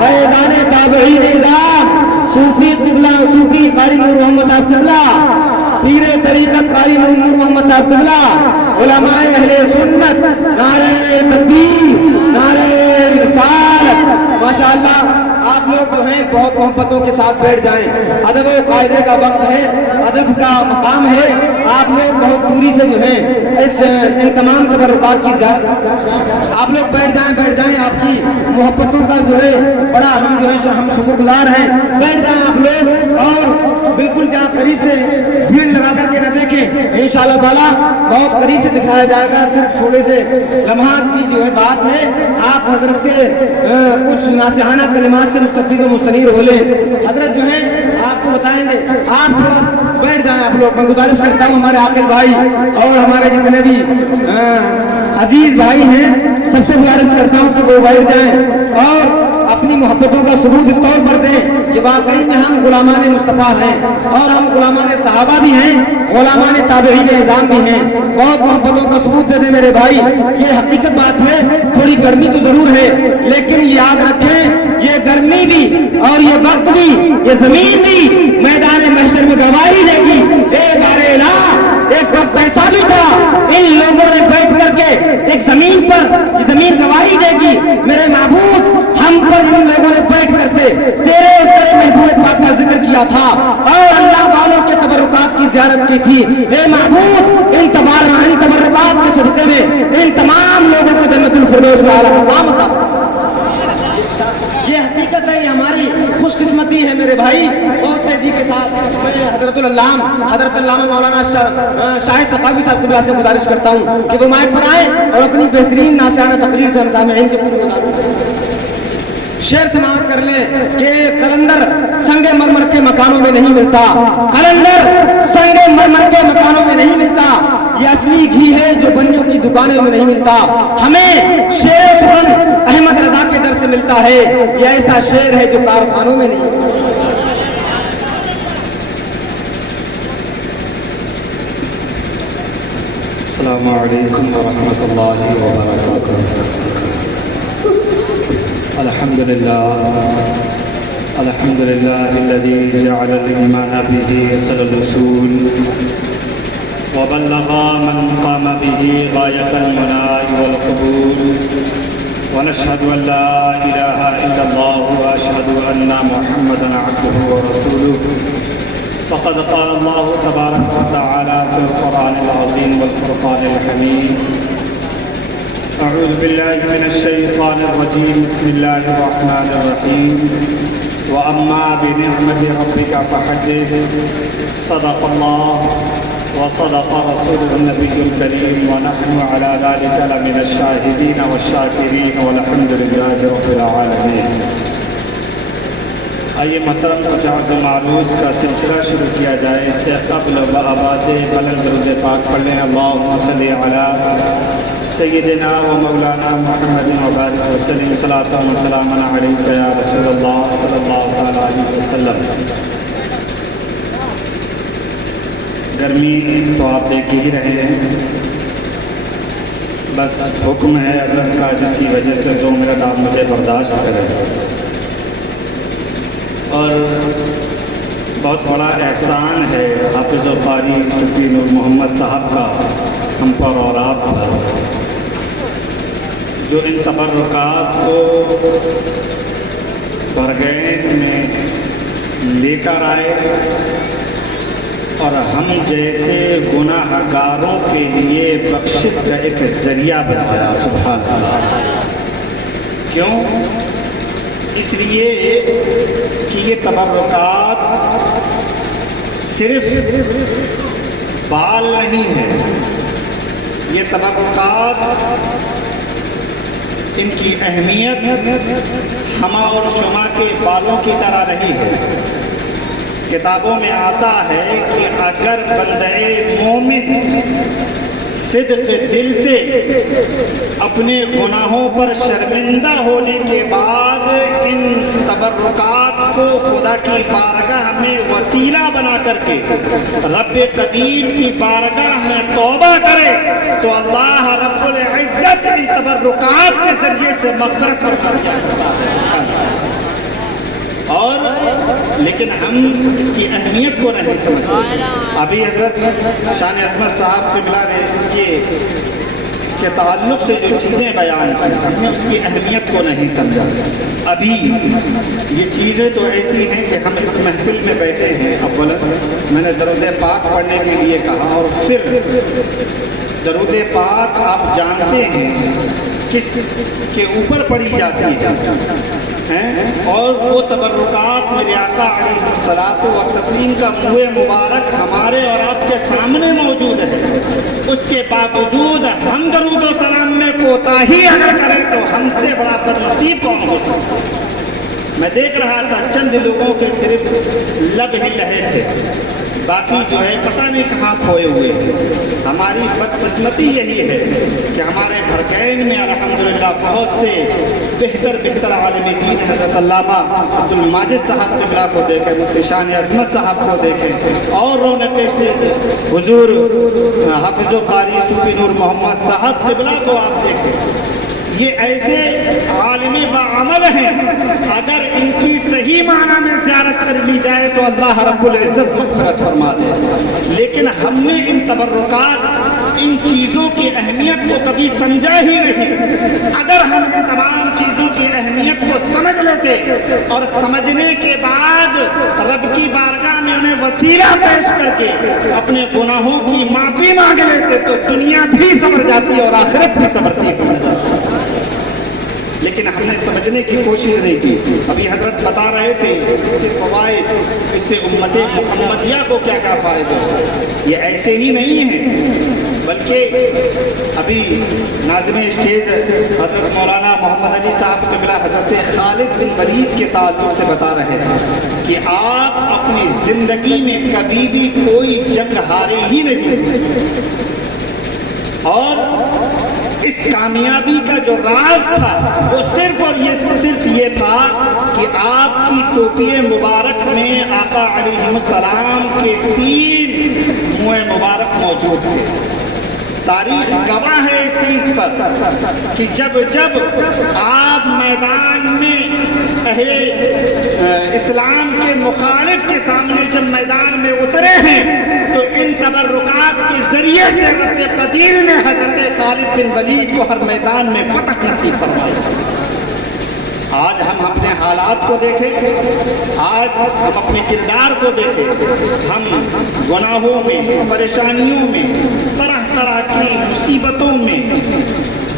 فیضان تابعین نظام، صوفی قبلہ، صوفی قاری نور محمد صاحب قبلہ، پیر طریقت قاری نور محمد صاحب قبلہ، علماء اہل سنت، نعرہ تکبیر، نعرہ رسالت۔ ماشاءاللہ آپ لوگ جو ہیں بہت محبتوں کے ساتھ بیٹھ جائیں، ادب و قاعدے کا وقت ہے، ادب کا مقام ہے، آپ لوگ بہت دوری سے جو ہیں ان تمام تبرکات کی آپ لوگ بیٹھ جائیں، آپ کی محبتوں کا جو ہے بڑا ہم جو ہے ہم شکر گزار ہیں، بیٹھ جائیں آپ لوگ، اور بالکل جہاں قریب سے بھیڑ لگا کر کے نہ دیکھیں، انشاءاللہ تعالیٰ بہت قریب سے دکھایا جائے گا، صرف تھوڑے سے لمحات کی جو ہے بات ہے، آپ حضرت کے کچھ ناصحانہ کلمات سے مستفید و مستنیر بولے، حضرت جو ہیں آپ کو بتائیں گے، آپ تھوڑا بیٹھ جائیں آپ لوگ، میں گزارش کرتا ہوں ہمارے عاقل بھائی اور ہمارے جتنے بھی عزیز بھائی ہیں سب سے گزارش کرتا ہوں کہ وہ بیٹھ جائیں اور اپنی محبتوں کا ثبوت اس طور پر دیں کہ واقعی میں ہم غلامان مصطفیٰ ہیں اور ہم غلامان صحابہ بھی ہیں، غلامان تابعین نظام بھی ہیں، بہت محبتوں کا ثبوت دے دیں میرے بھائی، یہ حقیقت بات ہے، تھوڑی گرمی تو ضرور ہے لیکن یاد رکھیں یہ گرمی بھی اور یہ وقت بھی، یہ زمین بھی میدان محشر میں گواہی دے گی، ایک وقت ایسا بھی تھا ان لوگوں نے بیٹھ کر کے ایک زمین پر یہ زمین گواہی دے گی میرے معبود ہم پر ان لوگوں نے بیٹھ کر کے تیرے محبوب پاک کا ذکر کیا تھا اور اللہ والوں کے تبرکات کی زیارت کی تھی، اے معبود ان تبرکات کے صدقے میں ان تمام لوگوں کو جنت الفردوس والا مقام تھا۔ یہ حقیقت ہے، یہ ہماری خوش قسمتی ہے میرے بھائی، اور تیزی کے ساتھ میں حضرت علامہ مولانا شاہد ثقافی صاحب کو سے گزارش کرتا ہوں کہ وہ مائک پر آئیں اور اپنی بہترین ناصحانہ تقریر سے ہم سامعین کے پوری شعر سماعت کر لیں کہ قلندر سنگ مرمر کے مکانوں میں نہیں ملتا، قلندر سنگ مرمر کے مکانوں میں نہیں ملتا، یہ اصلی گھی ہے جو بنیوں کی دکانوں میں نہیں ملتا، ہمیں شعر سخن احمد رضا کے در سے ملتا ہے، یہ ایسا شعر ہے جو کارخانوں میں نہیں ملتا۔ السلام علیکم ورحمۃ اللہ وبرکاتہ۔ الحمد لله الذي جعل الإيمان به أصل الوصول وبلغ من قام به غاية المنى والقبول، ونشهد أن لا إله إلا الله وأشهد أن محمدا عبده ورسوله، فقد قال الله تبارك وتعالى في القرآن العظيم والفرقان الحميد: أعوذ بالله من الشيطان الرجيم، بسم الله الرحمن الرحيم، وأما بنعمة ربك فحدث، صدق الله وصدق رسوله النبي الكريم، ونحن على ذلك لمن الشاهدين والشاكرين، والحمد لله رب العالمين۔ آئیے محترم کچھ عرض معروض کا سلسلہ شروع کیا جائے، اس سے قبل آواز بلند درود پاک پڑھ لیں، اللہم صلی علی سیدنا و مولانا محمد وبارک وسلم، صلاۃ و سلام علیک یا رسول اللہ صلی اللہ علیہ وسلم۔ گرمی تو آپ دیکھ ہی رہے ہیں، بس حکم ہے حضرت کا جس کی وجہ سے 2 منٹ آپ مجھے برداشت کریں، اور بہت بڑا احسان ہے حافظ و قاری صوفی نور محمد صاحب کا ہم پر اور آپ پر، جو ان تبرکات کو برگیت میں لے کر آئے اور ہم جیسے گناہ گاروں کے لیے بخشش کا ایک ذریعہ بنایا۔ سبحان اللہ۔ کیوں؟ اس لیے کہ یہ تبرکات صرف بال نہیں ہے، یہ تبرکات، ان کی اہمیت ہما اور شما کے بالوں کی طرح رہی ہے۔ کتابوں میں آتا ہے کہ اگر بندہ مومن صدق دل سے اپنے گناہوں پر شرمندہ ہونے کے بعد ان تبرکات کو خدا کی بارگاہ میں وسیلہ بنا کر کے رب قدیر کی بارگاہ میں توبہ کرے تو اللہ رب العزت ان تبرکات کے ذریعے سے مغفرت فرما دیتا ہے۔ اور لیکن ہم اس کی اہمیت کو نہیں سمجھتے۔ ابھی حضرت شان عظمت صاحب قبلہ نے اس کے تعلق سے جو چیزیں بیان کی، ہم نے اس کی اہمیت کو نہیں سمجھا۔ ابھی یہ چیزیں تو ایسی ہیں کہ ہم اس محفل میں بیٹھے ہیں، اولا میں نے درود پاک پڑھنے کے لیے کہا، اور پھر درود پاک آپ جانتے ہیں کس کے اوپر پڑھی جاتی ہے، اور وہ تبرکات میرے آقا علیہ الصلوۃ والتسلیم کا منہ مبارک ہمارے اور آپ کے سامنے موجود ہے۔ اس کے باوجود ہم درود و سلام میں کوتاہی اگر کریں تو ہم سے بڑا بدنصیب کون ہو سکتا ہے؟ میں دیکھ رہا تھا چند لوگوں کے صرف لب ہی رہے تھے، باقی جو ہے پتہ نہیں کہاں کھوئے ہوئے ہیں۔ ہماری بدقسمتی یہی ہے کہ ہمارے بھرکین میں الحمدللہ بہت سے بہتر عالم دین حضرت علامہ عبد الماجد صاحب قبلہ کو دیکھیں، مفتی شان عظمت صاحب کو دیکھیں، اور رونق حضور حافظ و قاری صوفی نور محمد صاحب قبلہ کو آپ دیکھیں۔ یہ ایسے عالم باعمل ہیں، اگر ان کی صحیح معنی میں زیارت کر لی جائے تو اللہ رب العزت مغفرت فرما دے۔ لیکن ہم نے ان تبرکات، ان چیزوں کی اہمیت کو کبھی سمجھا ہی نہیں۔ اگر ہم ان تمام چیزوں کی اہمیت کو سمجھ لیتے اور سمجھنے کے بعد رب کی بارگاہ میں انہیں وسیلہ پیش کر کے اپنے گناہوں کی معافی مانگ لیتے تو دنیا بھی سمجھ جاتی اور آخرت بھی سمجھتی ہے، لیکن ہم نے سمجھنے کی کوشش نہیں کی۔ ابھی حضرت بتا رہے تھے کہ فوائد، اس سے امت محمدیہ کو کیا کیا فائدے، یہ ایسے ہی نہیں ہیں، بلکہ ابھی ناظم اسٹیج حضرت مولانا محمد علی صاحب قبلہ حضرت خالد بن ولید کے تعلق سے بتا رہے تھے کہ آپ اپنی زندگی میں کبھی بھی کوئی جنگ ہارے ہی نہیں، اور اس کامیابی کا جو راز تھا وہ صرف یہ تھا کہ آپ کی ٹوپی مبارک میں آقا علیہ السلام کے 3 منہ مبارک موجود تھے۔ تاریخ گواہ ہے اس چیز پر کہ جب آپ میدان میں اہل اسلام کے مخالف کے سامنے جب میدان میں اترے ہیں تو ان تبرکات کے ذریعے سے رب قدیر نے حضرت خالد بن ولید کو ہر میدان میں فتح نصیب فرمائی۔ آج ہم اپنے حالات کو دیکھیں، آج ہم اپنے کردار کو دیکھیں، ہم گناہوں میں، پریشانیوں میں، طرح طرح کی مصیبتوں میں،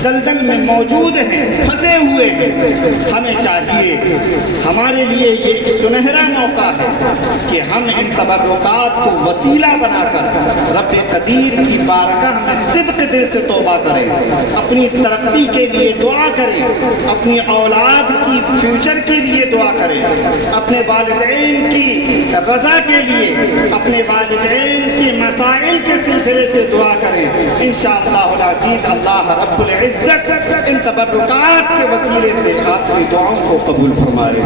دلدل میں موجود ہیں، پھنسے ہوئے ہیں۔ ہمیں چاہیے، ہمارے لیے یہ سنہرا موقع ہے کہ ہم ان تبرکات کو وسیلہ بنا کر رب قدیر کی بارگاہ میں صدق دل سے توبہ کریں، اپنی ترقی کے لیے دعا کریں، اپنی اولاد کی فیوچر کے لیے دعا کریں، اپنے والدین کی رضا کے لیے، اپنے والدین کے مسائل کے سلسلے سے دعا کریں۔ انشاءاللہ العزیز اللہ رب العزت ان تبرکات کے وسیلے سے آپ کی دعاؤں کو قبول فرمائے۔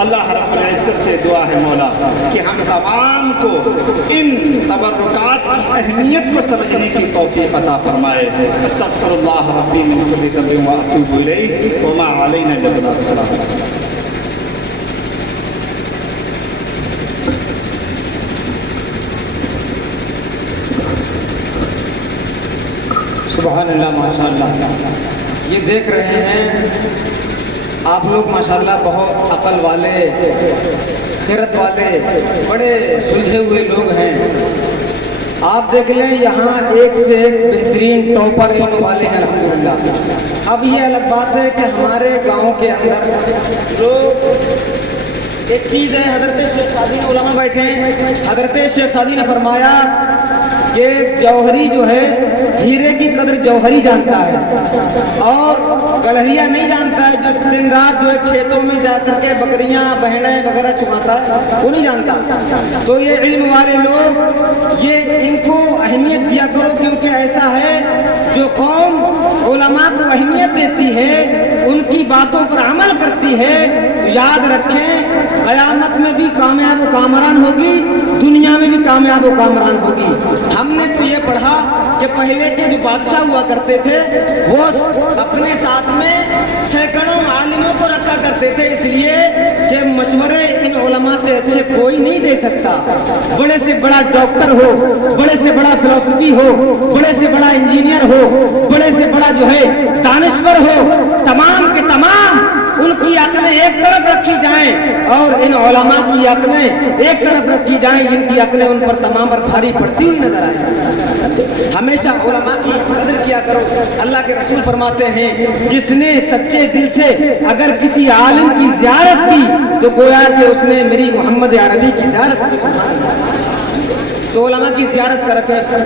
اللہ رب العزت سے دعا ہے مولا کہ ہم تمام کو ان تبرکات کی اہمیت کو سمجھنے کی توفیق عطا فرمائے۔ استغفر اللہ ربی من کل ذنب واتوب الیہ وما علینا الا البلاغ۔ سبحان اللہ، ماشاء اللہ۔ یہ دیکھ رہے ہیں آپ لوگ ماشاءاللہ بہت عقل والے، خیرت والے، بڑے سلجھے ہوئے لوگ ہیں۔ آپ دیکھ لیں یہاں ایک سے ایک بہترین ٹاپر علم والے ہیں الحمدللہ۔ اب یہ الگ بات ہے کہ ہمارے گاؤں کے اندر لوگ، ایک چیز ہے، حضرت شیخ سعدی نے علماء بیٹھے ہیں، حضرت شیخ سعدی نے فرمایا کہ جوہری جو ہے हीरे की कदर जौहरी जानता है और गड़हिया नहीं जानता है, जो दिन रात जो है खेतों में जा करके बकरियां बहनें वगैरह चुमाता है, वो नहीं जानता। तो ये इल्म वाले लोग ये इनको अहमियत दिया करो, क्योंकि ऐसा है जो कौम उलमा को अहमियत देती है, उनकी बातों पर अमल करती है, तो याद रखें क़यामत में भी कामयाब व कामरान होगी, दुनिया में भी कामयाब व कामरान होगी। हमने तो ये पढ़ा कि पहले के जो बादशाह हुआ करते थे वो अपने साथ में सैकड़ों आलिमों को रखा करते थे, इसलिए कि मशवरे इन उलमा से अच्छे कोई नहीं दे सकता। बड़े से बड़ा डॉक्टर हो, बड़े से बड़ा फिलोसफी हो, बड़े से बड़ा इंजीनियर हो, बड़े से बड़ा जो है दानिश्वर हो, तमाम के तमाम उनकी अक्लें एक तरफ रखी जाएं और इन उलमा की अक्लें एक तरफ रखी जाएं, इनकी अक्लें उन पर तमाम पर भारी पड़ती हुई नजर आए। हमेशा उलमा की कदर किया करो। अल्लाह के रसूल फरमाते हैं जिसने सच्चे दिल से अगर किसी आलिम की ज़ियारत की तो गोया कि उसने मेरी मोहम्मद अरबी की ज़ियारत की। तो उलमा की ज़ियारत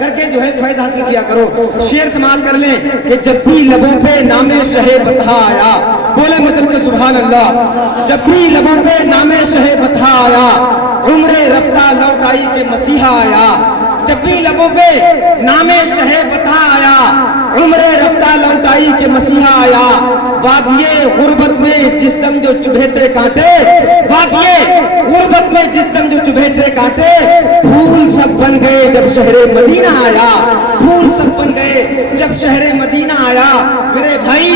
करके जो है फैज़ हासिल किया करो। शेर समाल कर लें कि जब भी लबों पे नामे शहे बता आया, बोले मुसलमान सुभान अल्लाह। जब भी लबों पे नामे शहे बता आया, उम्रे रफ्ता लौटाई के मसीहा आया। जब भी लबों पे नामे शहे बता आया, उम्रे रफ्ता लौटाई के मसीहा आया। वादिये गुर्बत में जिस दम जो चुभेते कांटे, वादिये गुर्बत में जिस दम जो चुभेते कांटे, फूल सब बन गए जब शहरे मदीना आया। फूल सब बन गए जब शहरे मदीना आया। मेरे भाई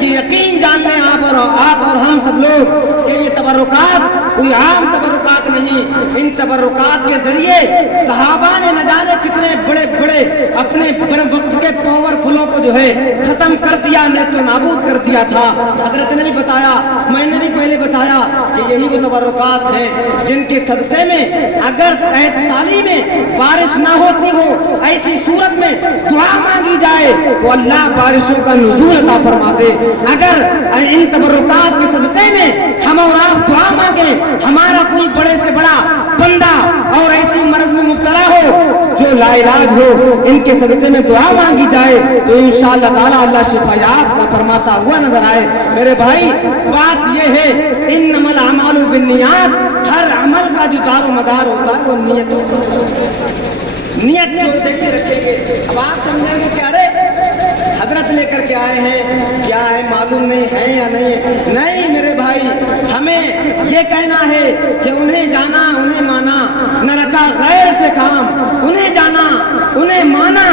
कि यकीन जान लें आप और हम सब लोग कि ये तबरुकात कोई आम तबरुकात नहीं। इन तबरुकात के जरिए सहाबा ने न जाने कितने बड़े बड़े अपने वक्त के पावरफुलों को जो है खत्म कर दिया, नेस्तो नाबूद कर दिया था। हजरत ने भी बताया, मैंने भी पहले बताया कि यही वो तबरुकात हैं जिनके सदक़े में अगर 8 साली में बारिश ना होती हो, ऐसी सूरत में दुआ मांगी जाए तो अल्लाह बारिशों का नुज़ूल अता फरमा दे। अगर इन तबरुकात के सदक़े में हम और आप दुआ मांगे, हमारा कोई बड़े से बड़ा बंदा और ऐसी मर्ज में मुब्तला हो जो लाइलाज हो, इनके सदक़े में दुआ मांगी जाए तो इंशाअल्लाह ताला अल्लाह शिफायात का फरमाता हुआ नजर आए। मेरे भाई बात यह है इन्नमल अमालु बिन्नियात, हर अमल का जो दारो मदार होता है वो नियत नियत जो कैसे रखेंगे। अब आप समझेंगे कि अरे हजरत लेकर के आए हैं, क्या है मालूम नहीं है या नहीं। नहीं मेरे भाई, हमें ये कहना है कि उन्हें जाना उन्हें माना, न रखा गैर से काम। उन्हें जाना उन्हें माना,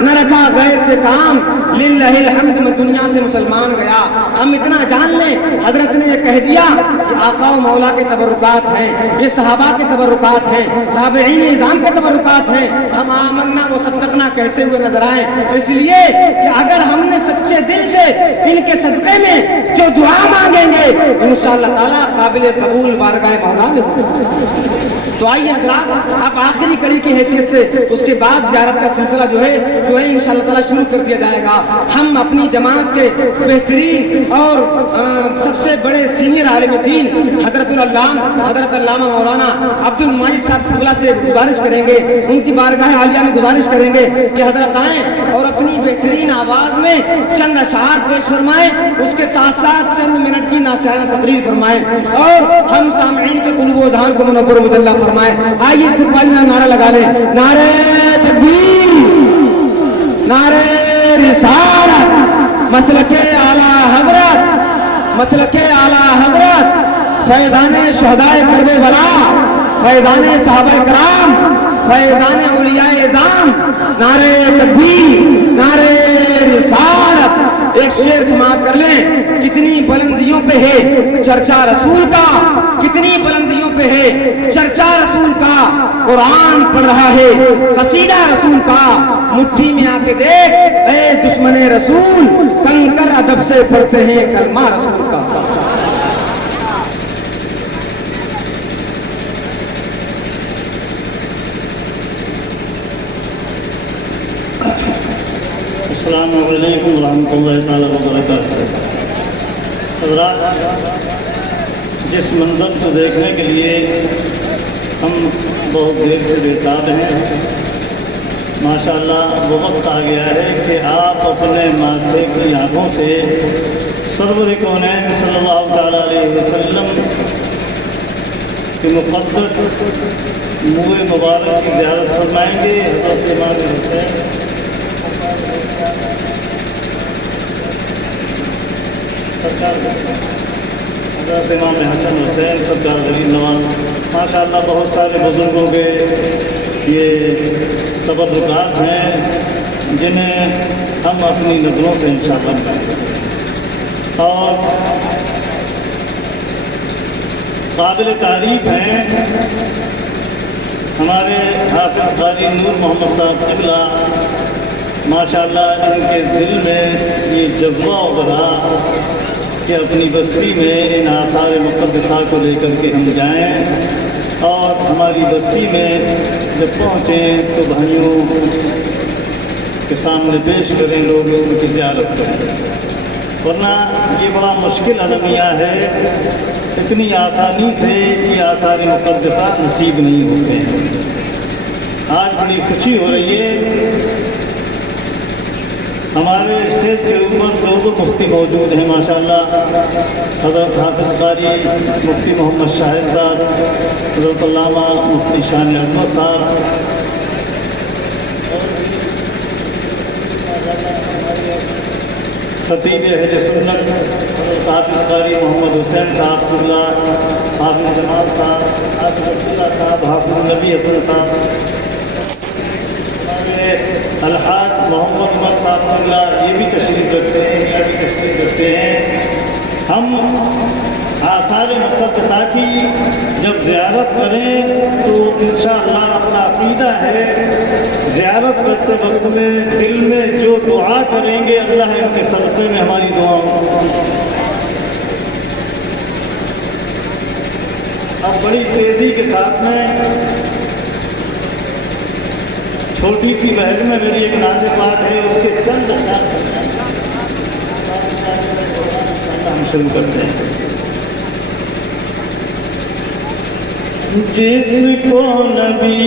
न रखा गैर से काम। लिल्लाहिल हम्द में दुनिया से मुसलमान गया। हम इतना जान लें, हजरत ने ये कह दिया कि आका व मौला के तबरुकात हैं, ये सहाबा के तबरुकात हैं, ताबईन निज़ाम के तबरुकात हैं। हम आमन्ना व सद्दक़ना कहते हुए नजर आए, इसलिए कि अगर हमने सच्चे दिल से इनके सदक़े में जो दुआ मांगेंगे इंशाअल्लाह ताला काबिल कबूल बारगाह मौला में होगा। तो आइए हज़रात, अब आखिरी कड़ी की हैसियत से उसके बाद ज़ियारत का सिलसिला जो है इंशाअल्लाह ताला शुरू कर दिया जाएगा। हम अपनी जमात के बेहतरीन और सबसे बड़े सीनियर आलिम दीन हज़रत अल्लामा मौलाना अब्दुल माजिद साहब शुक्ला से गुजारिश करेंगे, उनकी बारगाह आलिया में गुजारिश करेंगे कि हज़रत आएँ और अपनी बेहतरीन आवाज़ में चंद अशआर पेश फरमाएं, उसके साथ साथ चंद मिनट की नासिराना तकरीर फरमाएं और हम सामईन के कुल्ब व ज़हान को मुनव्वर मुजल्ला फरमाएं। आइए इस्तक़बाल में नारा लगा लें, नारे तकबीर, नारे रिसालत, मसलके आला हजरत, मसलके आला हजरत, फैज़ाने शुहदाए करबला, फैज़ाने सहाबाए कराम, फैज़ाने औलियाए इज़ाम, नारे तकबीर, नारे रिसालत। एक शेर समाप्त कर लें, कितनी बुलंदियों पे है चर्चा रसूल का, कितनी बुलंदियों पे है चर्चा रसूल का। कुरान पढ़ रहा है कसीदा रसूल का, मुट्ठी में आके देख ऐ दुश्मने रसूल, कंकर अदब से पढ़ते हैं कलमा रसूल का। अस्सलामु अलैकुम रहमतुल्लाहि तआला व बरकातहू। हज़रात, जिस मंज़र को देखने के लिए हम बहुत देर से बेताब हैं, माशाअल्लाह वो वक्त आ गया है कि आप अपने माथे की आँखों से सरवर कौनैन सल्लल्लाहु तआला अलैहि वसल्लम के मुक़द्दस मुँह मुबारक की ज़ियारत फरमाएंगे। हज़रत इमाम हुसैन हज़रत इमाम हसन हुसैन सरकार गरीब नवाज, माशाअल्लाह बहुत सारे बुज़ुर्गों के ये तबर्रुकात हैं जिन्हें हम अपनी नज़रों से इंशाअल्लाह करेंगे और काबिल तारीफ़ हैं हमारे हाफ़िज़ क़ारी नूर मोहम्मद साहब क़िबला। माशाअल्लाह इनके दिल में ये जज्बा उभरा कि अपनी बस्ती में इन आसार मुक़द्दसा को लेकर के हम जाएं और हमारी बस्ती में जब पहुँचें तो भाइयों के सामने पेश करें, लोग उनकी ज़ियारत करें। वरना ये बड़ा मुश्किल अलमिया है, इतनी आसानी से ये आसार मुक़द्दसा नसीब नहीं होते हैं। आज बड़ी खुशी हो रही है, हमारे स्टेज के ऊपर दो मुफ्ती मौजूद हैं माशाअल्लाह। हज़रत हाफ़िज़ क़ारी मुफ्ती मोहम्मद शाहिद साहब, हज़रत अल्लामा मुफ्ती शान अहमद साहब, खतीब अहले सुन्नत हज़रत हाफ़िज़ क़ारी मोहम्मद हुसैन साहब क़िबला, हाफ़िज़ जमाल साहब, हाफ़िज़ अब्दुल्ला साहब, हाफ़िज़ नबी हसन साहब, अलहाज मोहम्मद उमर साहब क़िबला ये भी तशरीफ़ रखते हैं, या भी तशरीफ़ रखते हैं। हम आसार मुक़द्दसा की जब ज़ियारत करें तो इंशाअल्लाह अपना अक़ीदा है, ज़ियारत करते वक्त में दिल में जो दुआ करेंगे अल्लाह इनके सदक़े में हमारी दुआओं। अब बड़ी तेज़ी के साथ में छोटी सी बहन में मेरी एक नाज़ बात है, उसके चंद हम शुरू करते हैं। जिसको नबी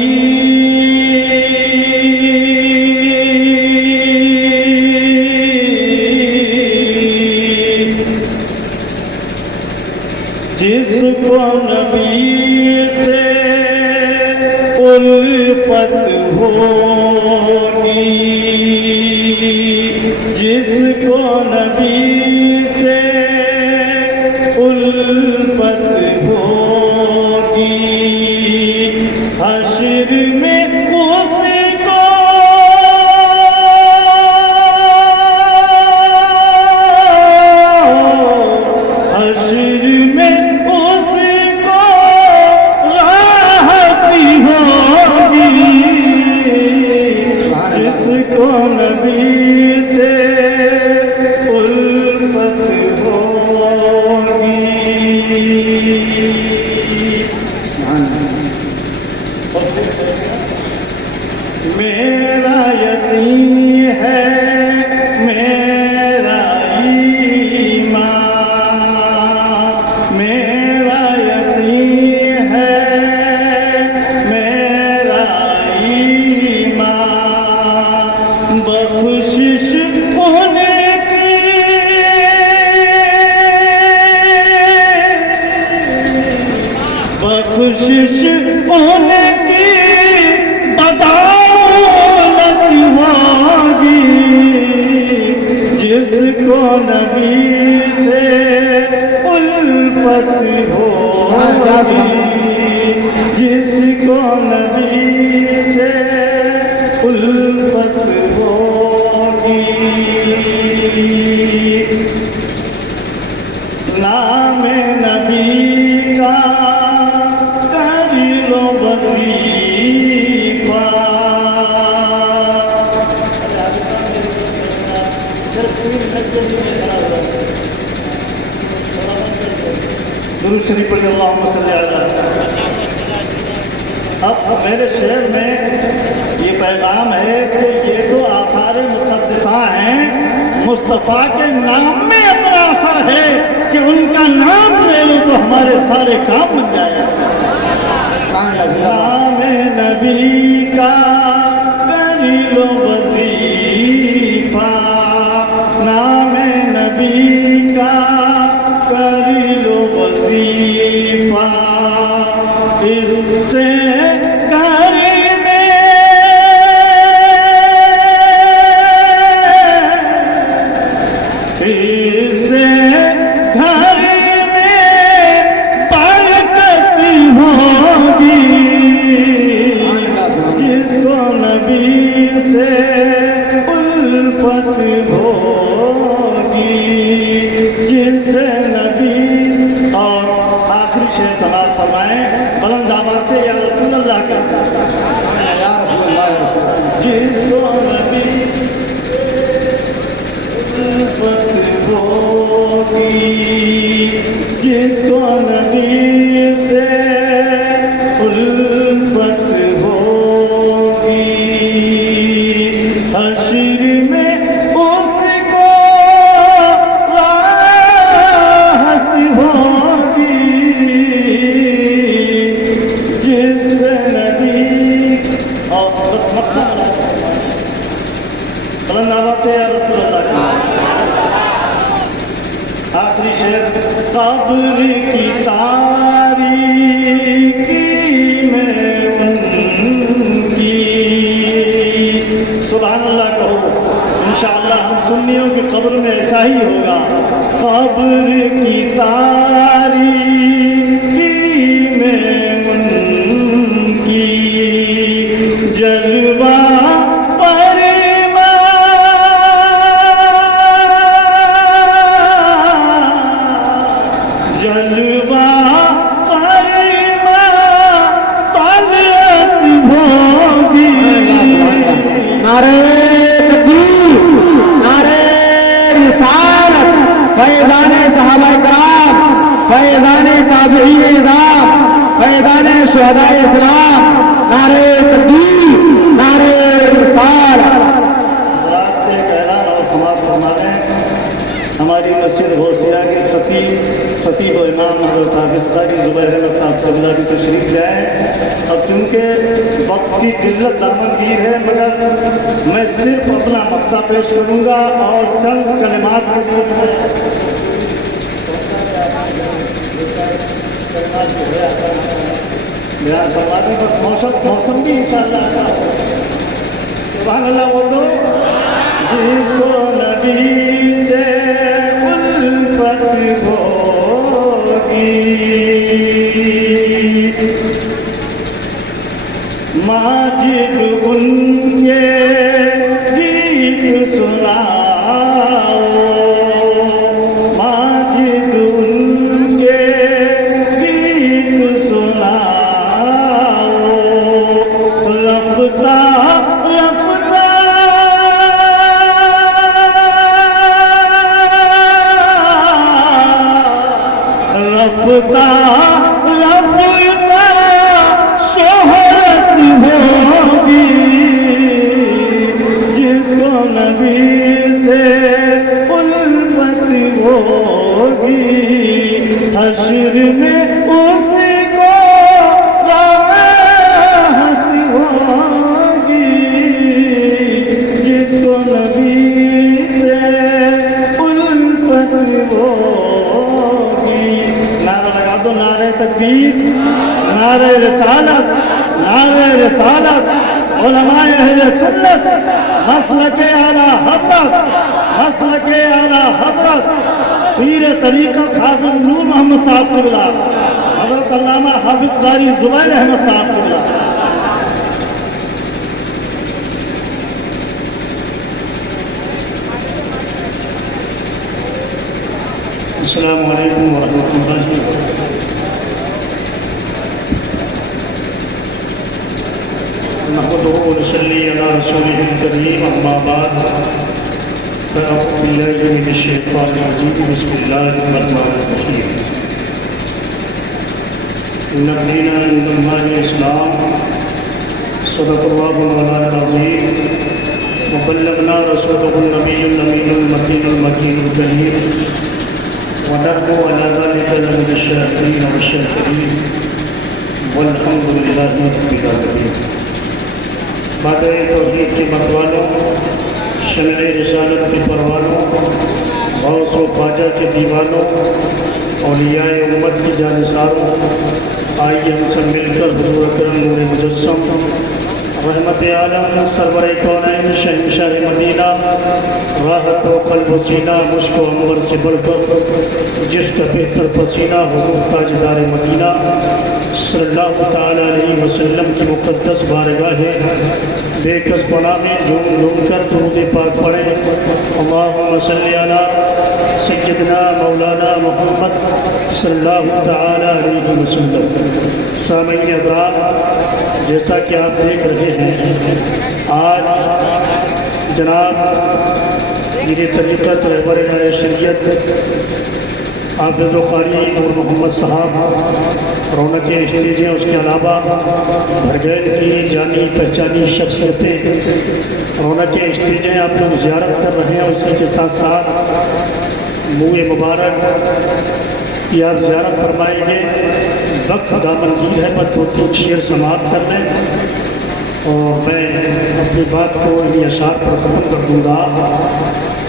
जिसको नबी से उल्फत होगी, जिसको नबी से उल्फत होगी, हश्र में उसको हश्र में उसको राहती होगी, जिसको नबी से उल्फत होगी। मेरा यकीन है मेरा ईमान, मेरा यकीन है मेरा ईमान, बख्शिश होने की बख्शिश होने की बदौलत होगी, जिसको नबी से उल्फत होगी, जिसको नबी से उल्फत होगी। नाम नबी का कर लो वजीफा, दुरूद शरीफ पढ़िए, अल्लाहुम्मा सल्ली अला। अब मेरे शहर में ये पैगाम है कि ये तो आसार मुक़द्दसा हैं, मुस्तफ़ा के नाम में अपना असर है कि उनका नाम ले लो तो हमारे सारे काम बन जाएगा। नाम नबी का لو وظیفہ نام نبی کا کر لو وظیفہ اس سے گھر میں جس کو نبی سے الفت ہوگی حشر میں اس کو راحت ہوگی جس نبی اور آخری شعر قبر کی تاریکی میں ان کی سبحان اللہ کہو انشاءاللہ ہم سنیوں کی قبر میں ایسا ہی ہوگا قبر کی تاریکی میں ان کی جلوہ فیضان صحابہ کرام فیضان تابعین اعظام فیضان شہداء اسلام نعرہ تکبیر نعرہ رسالت ہماری مسجد غوثیہ کے خطیب و امام حضرت حافظ قاری زبیر احمد صاحب قبلہ کی تشریف جائیں. اب چونکہ وقت کی قلت دامنگیر ہے مگر میں صرف اپنا مقطع پیش کروں گا اور چند کلمات کے بیان کروا دیں. بس موسم بھی انشاءاللہ سبحان اللہ بولو. جس کو نبی سے الفت ہوگی ماجد ان کے گیت سناؤ ماجد ان کے گیت سناؤ رفتہ شہرت ہوگی جس کو نبی سے الفت ہوگی حشر میں اس کو راحت ہوگی جس کو نبی سے الفت ہوگی. نعرہ لگا دو نعرہ تکبیر نعرہ رسالت نعرہ رسالت. علماء اہل سنت مسلک اعلیٰ حضرت پیر طریقت حافظ نور محمد صاحب قبلہ حضرت علامہ حافظ قاری زبیر احمد صاحب قبلہ. السلام علیکم ورحمۃ اللہ وبرکاتہ. نحمده ونصلي على رسوله الكريم أما بعد فأعوذ بالله من الشيطان الرجيم بسم الله الرحمن الرحيم. إن الدين عند الله الإسلام صدق الله مولانا العظيم وبلغنا رسوله النبي الأمين المكين الكريم ونحن على ذلك لمن الشاكرين والشاكرين والحمد لله رب العالمين. बादे तौहीद के मतवालों, शमए रिसालत के परवानों, गौस व ख्वाजा के दीवानों, औलियाए उम्मत की जानिसारों, आइए हम सब मिलकर हुजूर अकरम नूर मुजस्सम रहमत आलम सरवर कौनैन शहंशाह मदीना राहत व क़ल्ब सीना मुश्क व अंबर से बढ़कर जिसका बेहतर पसीना हुजूर ताजदार मदीना सल्लल्लाहु तआला अलैहि वसल्लम की मुक़द्दस बारगाह बेकस पनाह में झूम झूम कर दुरूद पाक पढ़े। अल्लाहुम्मा सल्लि अला सय्यिदना मौलाना मुहम्मद सल्लल्लाहु तआला अलैहि वसल्लम। सामईन अज़ान, जैसा कि आप देख रहे हैं, आज जनाब मेरे तरीक़त रहबर शरीयत हाफ़िज़ व क़ारी नूर मोहम्मद साहब रौनक स्टेज हैं, उसके अलावा भरगैल की जानी पहचानी शख्सियतें रौनक स्टेज हैं, आप लोग ज़ियारत कर रहे हैं। उसी के साथ साथ मुँह मुबारक की आप ज़ियारत फरमाएंगे। वक्त दामनगीर है, बस 2-3 शेर समाप्त कर लें और मैं अपनी बात को इन अशार पर ख़त्म कर दूँगा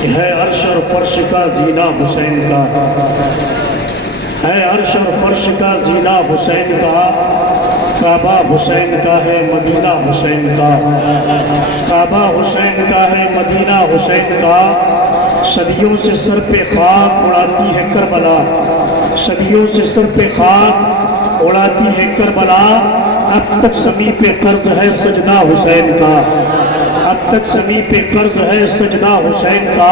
कि है अर्श और फर्श का जीना हुसैन का, है अर्श और फर्श का जीना हुसैन का, काबा हुसैन का है मदीना हुसैन का, काबा हुसैन का है मदीना हुसैन का। सदियों से सर पे खाक उड़ाती है करबला, सदियों से सर पे खाक उड़ाती है करबला। अब तक समी पे कर्ज है सजदा हुसैन का, अब तक समी पे कर्ज है सजदा हुसैन का।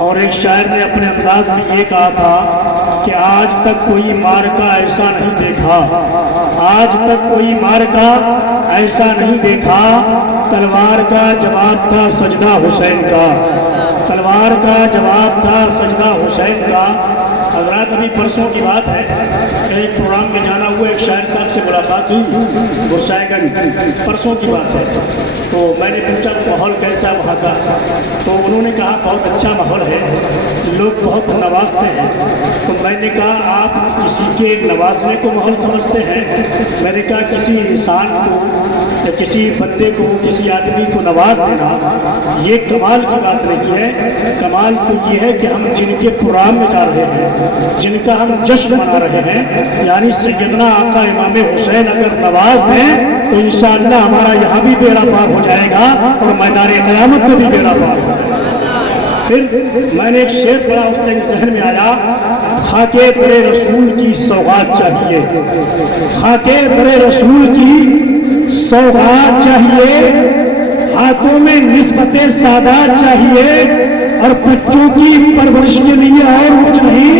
और एक शायर ने अपने अंदाज में ये कहा था कि आज तक कोई मार्का ऐसा नहीं देखा, आज तक कोई मार्का ऐसा नहीं देखा, तलवार का जवाब था सजदा हुसैन का, तलवार का जवाब था सजदा हुसैन का। हज़रात अभी परसों की बात है, एक प्रोग्राम में जाना हुआ, एक शायर साहब से मुलाकात हुई गुरसाएगंज, परसों की बात है। तो मैंने पूछा माहौल कैसा वहाँ का, तो उन्होंने कहा बहुत अच्छा माहौल है, लोग बहुत नवाजते हैं। तो मैंने कहा आप किसी के नवाजने को माहौल समझते हैं? मैंने कहा किसी इंसान को या किसी बंदे को, किसी आदमी को नवाज देना ये कमाल की बात नहीं है। कमाल तो ये है कि हम जिनके प्रोग्राम में जा रहे हैं, जिनका हम जश्न मना रहे हैं, यानी सैयदना आका इमाम हुसैन अगर नवाज हैं तो इंशाअल्लाह हमारा यहाँ भी बेड़ा पार हो जाएगा और मैदान क़यामत में भी बेड़ा पार होगा। फिर मैंने एक शेर पढ़ा, उससे जहन में आया, खाके बड़े रसूल की सौगात चाहिए, खाके बड़े रसूल की सौगात चाहिए, हाथों में निस्बते सादात चाहिए, और बच्चों की परवरिश के लिए और कुछ नहीं,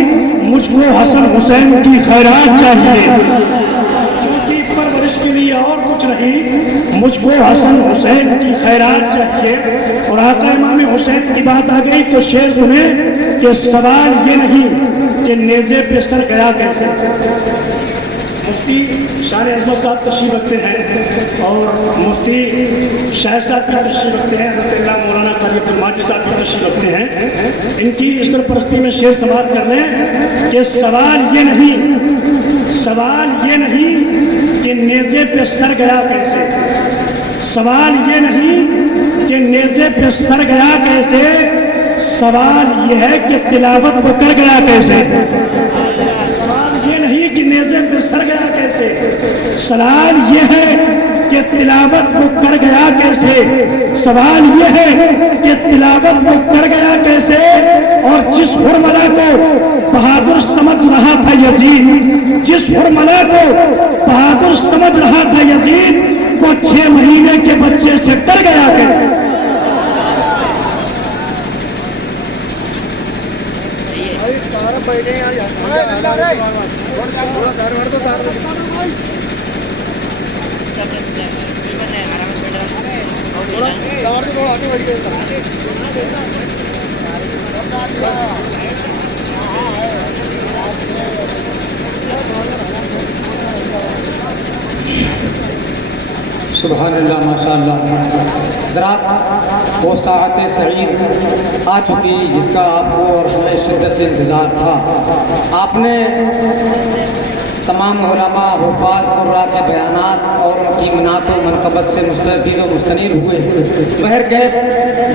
मुझको हसन हुसैन की खैरात चाहिए, बच्चों की परवरिश के लिए और कुछ नहीं, मुझको हसन हुसैन की खैरात चाहिए। और आका इमाम हुसैन की बात आ गई तो शेर सुने कि सवाल ये नहीं कि नेज़े पे सर गया कैसे। मुफ्ती शाह अजमत साहब तशरीफ रखते हैं और मुफ्ती शाह साहब भी तशरीफ रखते हैं, हज़रत मौलाना क़ारी अब्दुल माजिद साहब भी तशरीफ रखते हैं। इनकी इस सरपरस्ती में शेर समाप्त कर लें कि सवाल ये नहीं, सवाल ये नहीं कि नेज़े पे सर गया कैसे, सवाल ये नहीं कि नेज़े पे सर गया कैसे, सवाल ये है कि तिलावत को कर गया कैसे। सवाल ये नहीं कि नेज़े पे सर गया कैसे, सवाल ये है कि तिलावत को कर गया कैसे, सवाल ये है कि तिलावत को कर गया कैसे। और जिस हुरमला को बहादुर समझ रहा था यजीद, जिस हुरमला को बहादुर समझ रहा था यजीद, वो 6 महीने के बच्चे से डर गया कैसे। थोड़ा सारे तो तार थोड़ा आगे बढ़ गए। सुभान अल्लाह माशाअल्लाह। ज़रा वो साअत सईद आ चुकी जिसका आपको और हमें शिद्दत से इंतज़ार था। आपने तमाम उलमा हुफ़ाज़ कुर्रा के बयानात और उनकी मनात व मनक़बत से मुस्तफ़ीज़ व मुस्तनीर हुए। बहरकैफ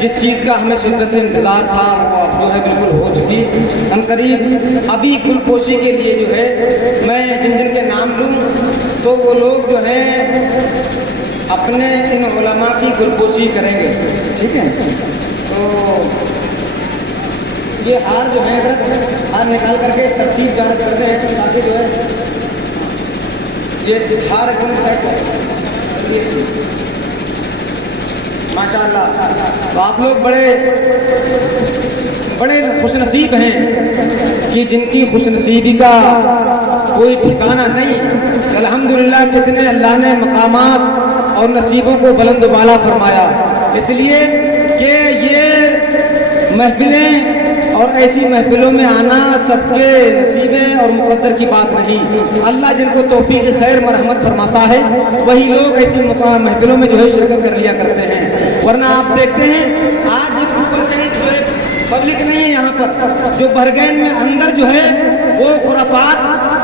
जिस चीज़ का हमें शिद्दत से इंतज़ार था वो अब जो है बिल्कुल हो चुकी। अनकरीब अभी गुलपोशी के लिए जो है मैं जिन जिन के नाम लूँ तो वो लोग जो है अपने इन उलमा की गुलपोशी करेंगे, ठीक है। तो ये हार जो है हार निकाल करके तरतीब जांच करते हैं ताकि जो है ये हार एकदम सेट हो। माशाअल्लाह, तो आप लोग बड़े खुशनसीब हैं कि जिनकी खुशनसीबी का कोई ठिकाना नहीं। अल्हम्दुलिल्लाह कितने अल्लाह ने मकामात और नसीबों को बुलंद बाला फरमाया, इसलिए कि ये महफिलें और ऐसी महफिलों में आना सबके नसीबें और मुकद्दर की बात नहीं। अल्लाह जिनको तौफीक खैर मरहमत फरमाता है वही लोग ऐसी महफिलों में जो है शिरकत कर लिया करते हैं। वरना आप देखते हैं आज पब्लिक नहीं है यहाँ पर, जो बरगैन में अंदर जो है वो खुराफात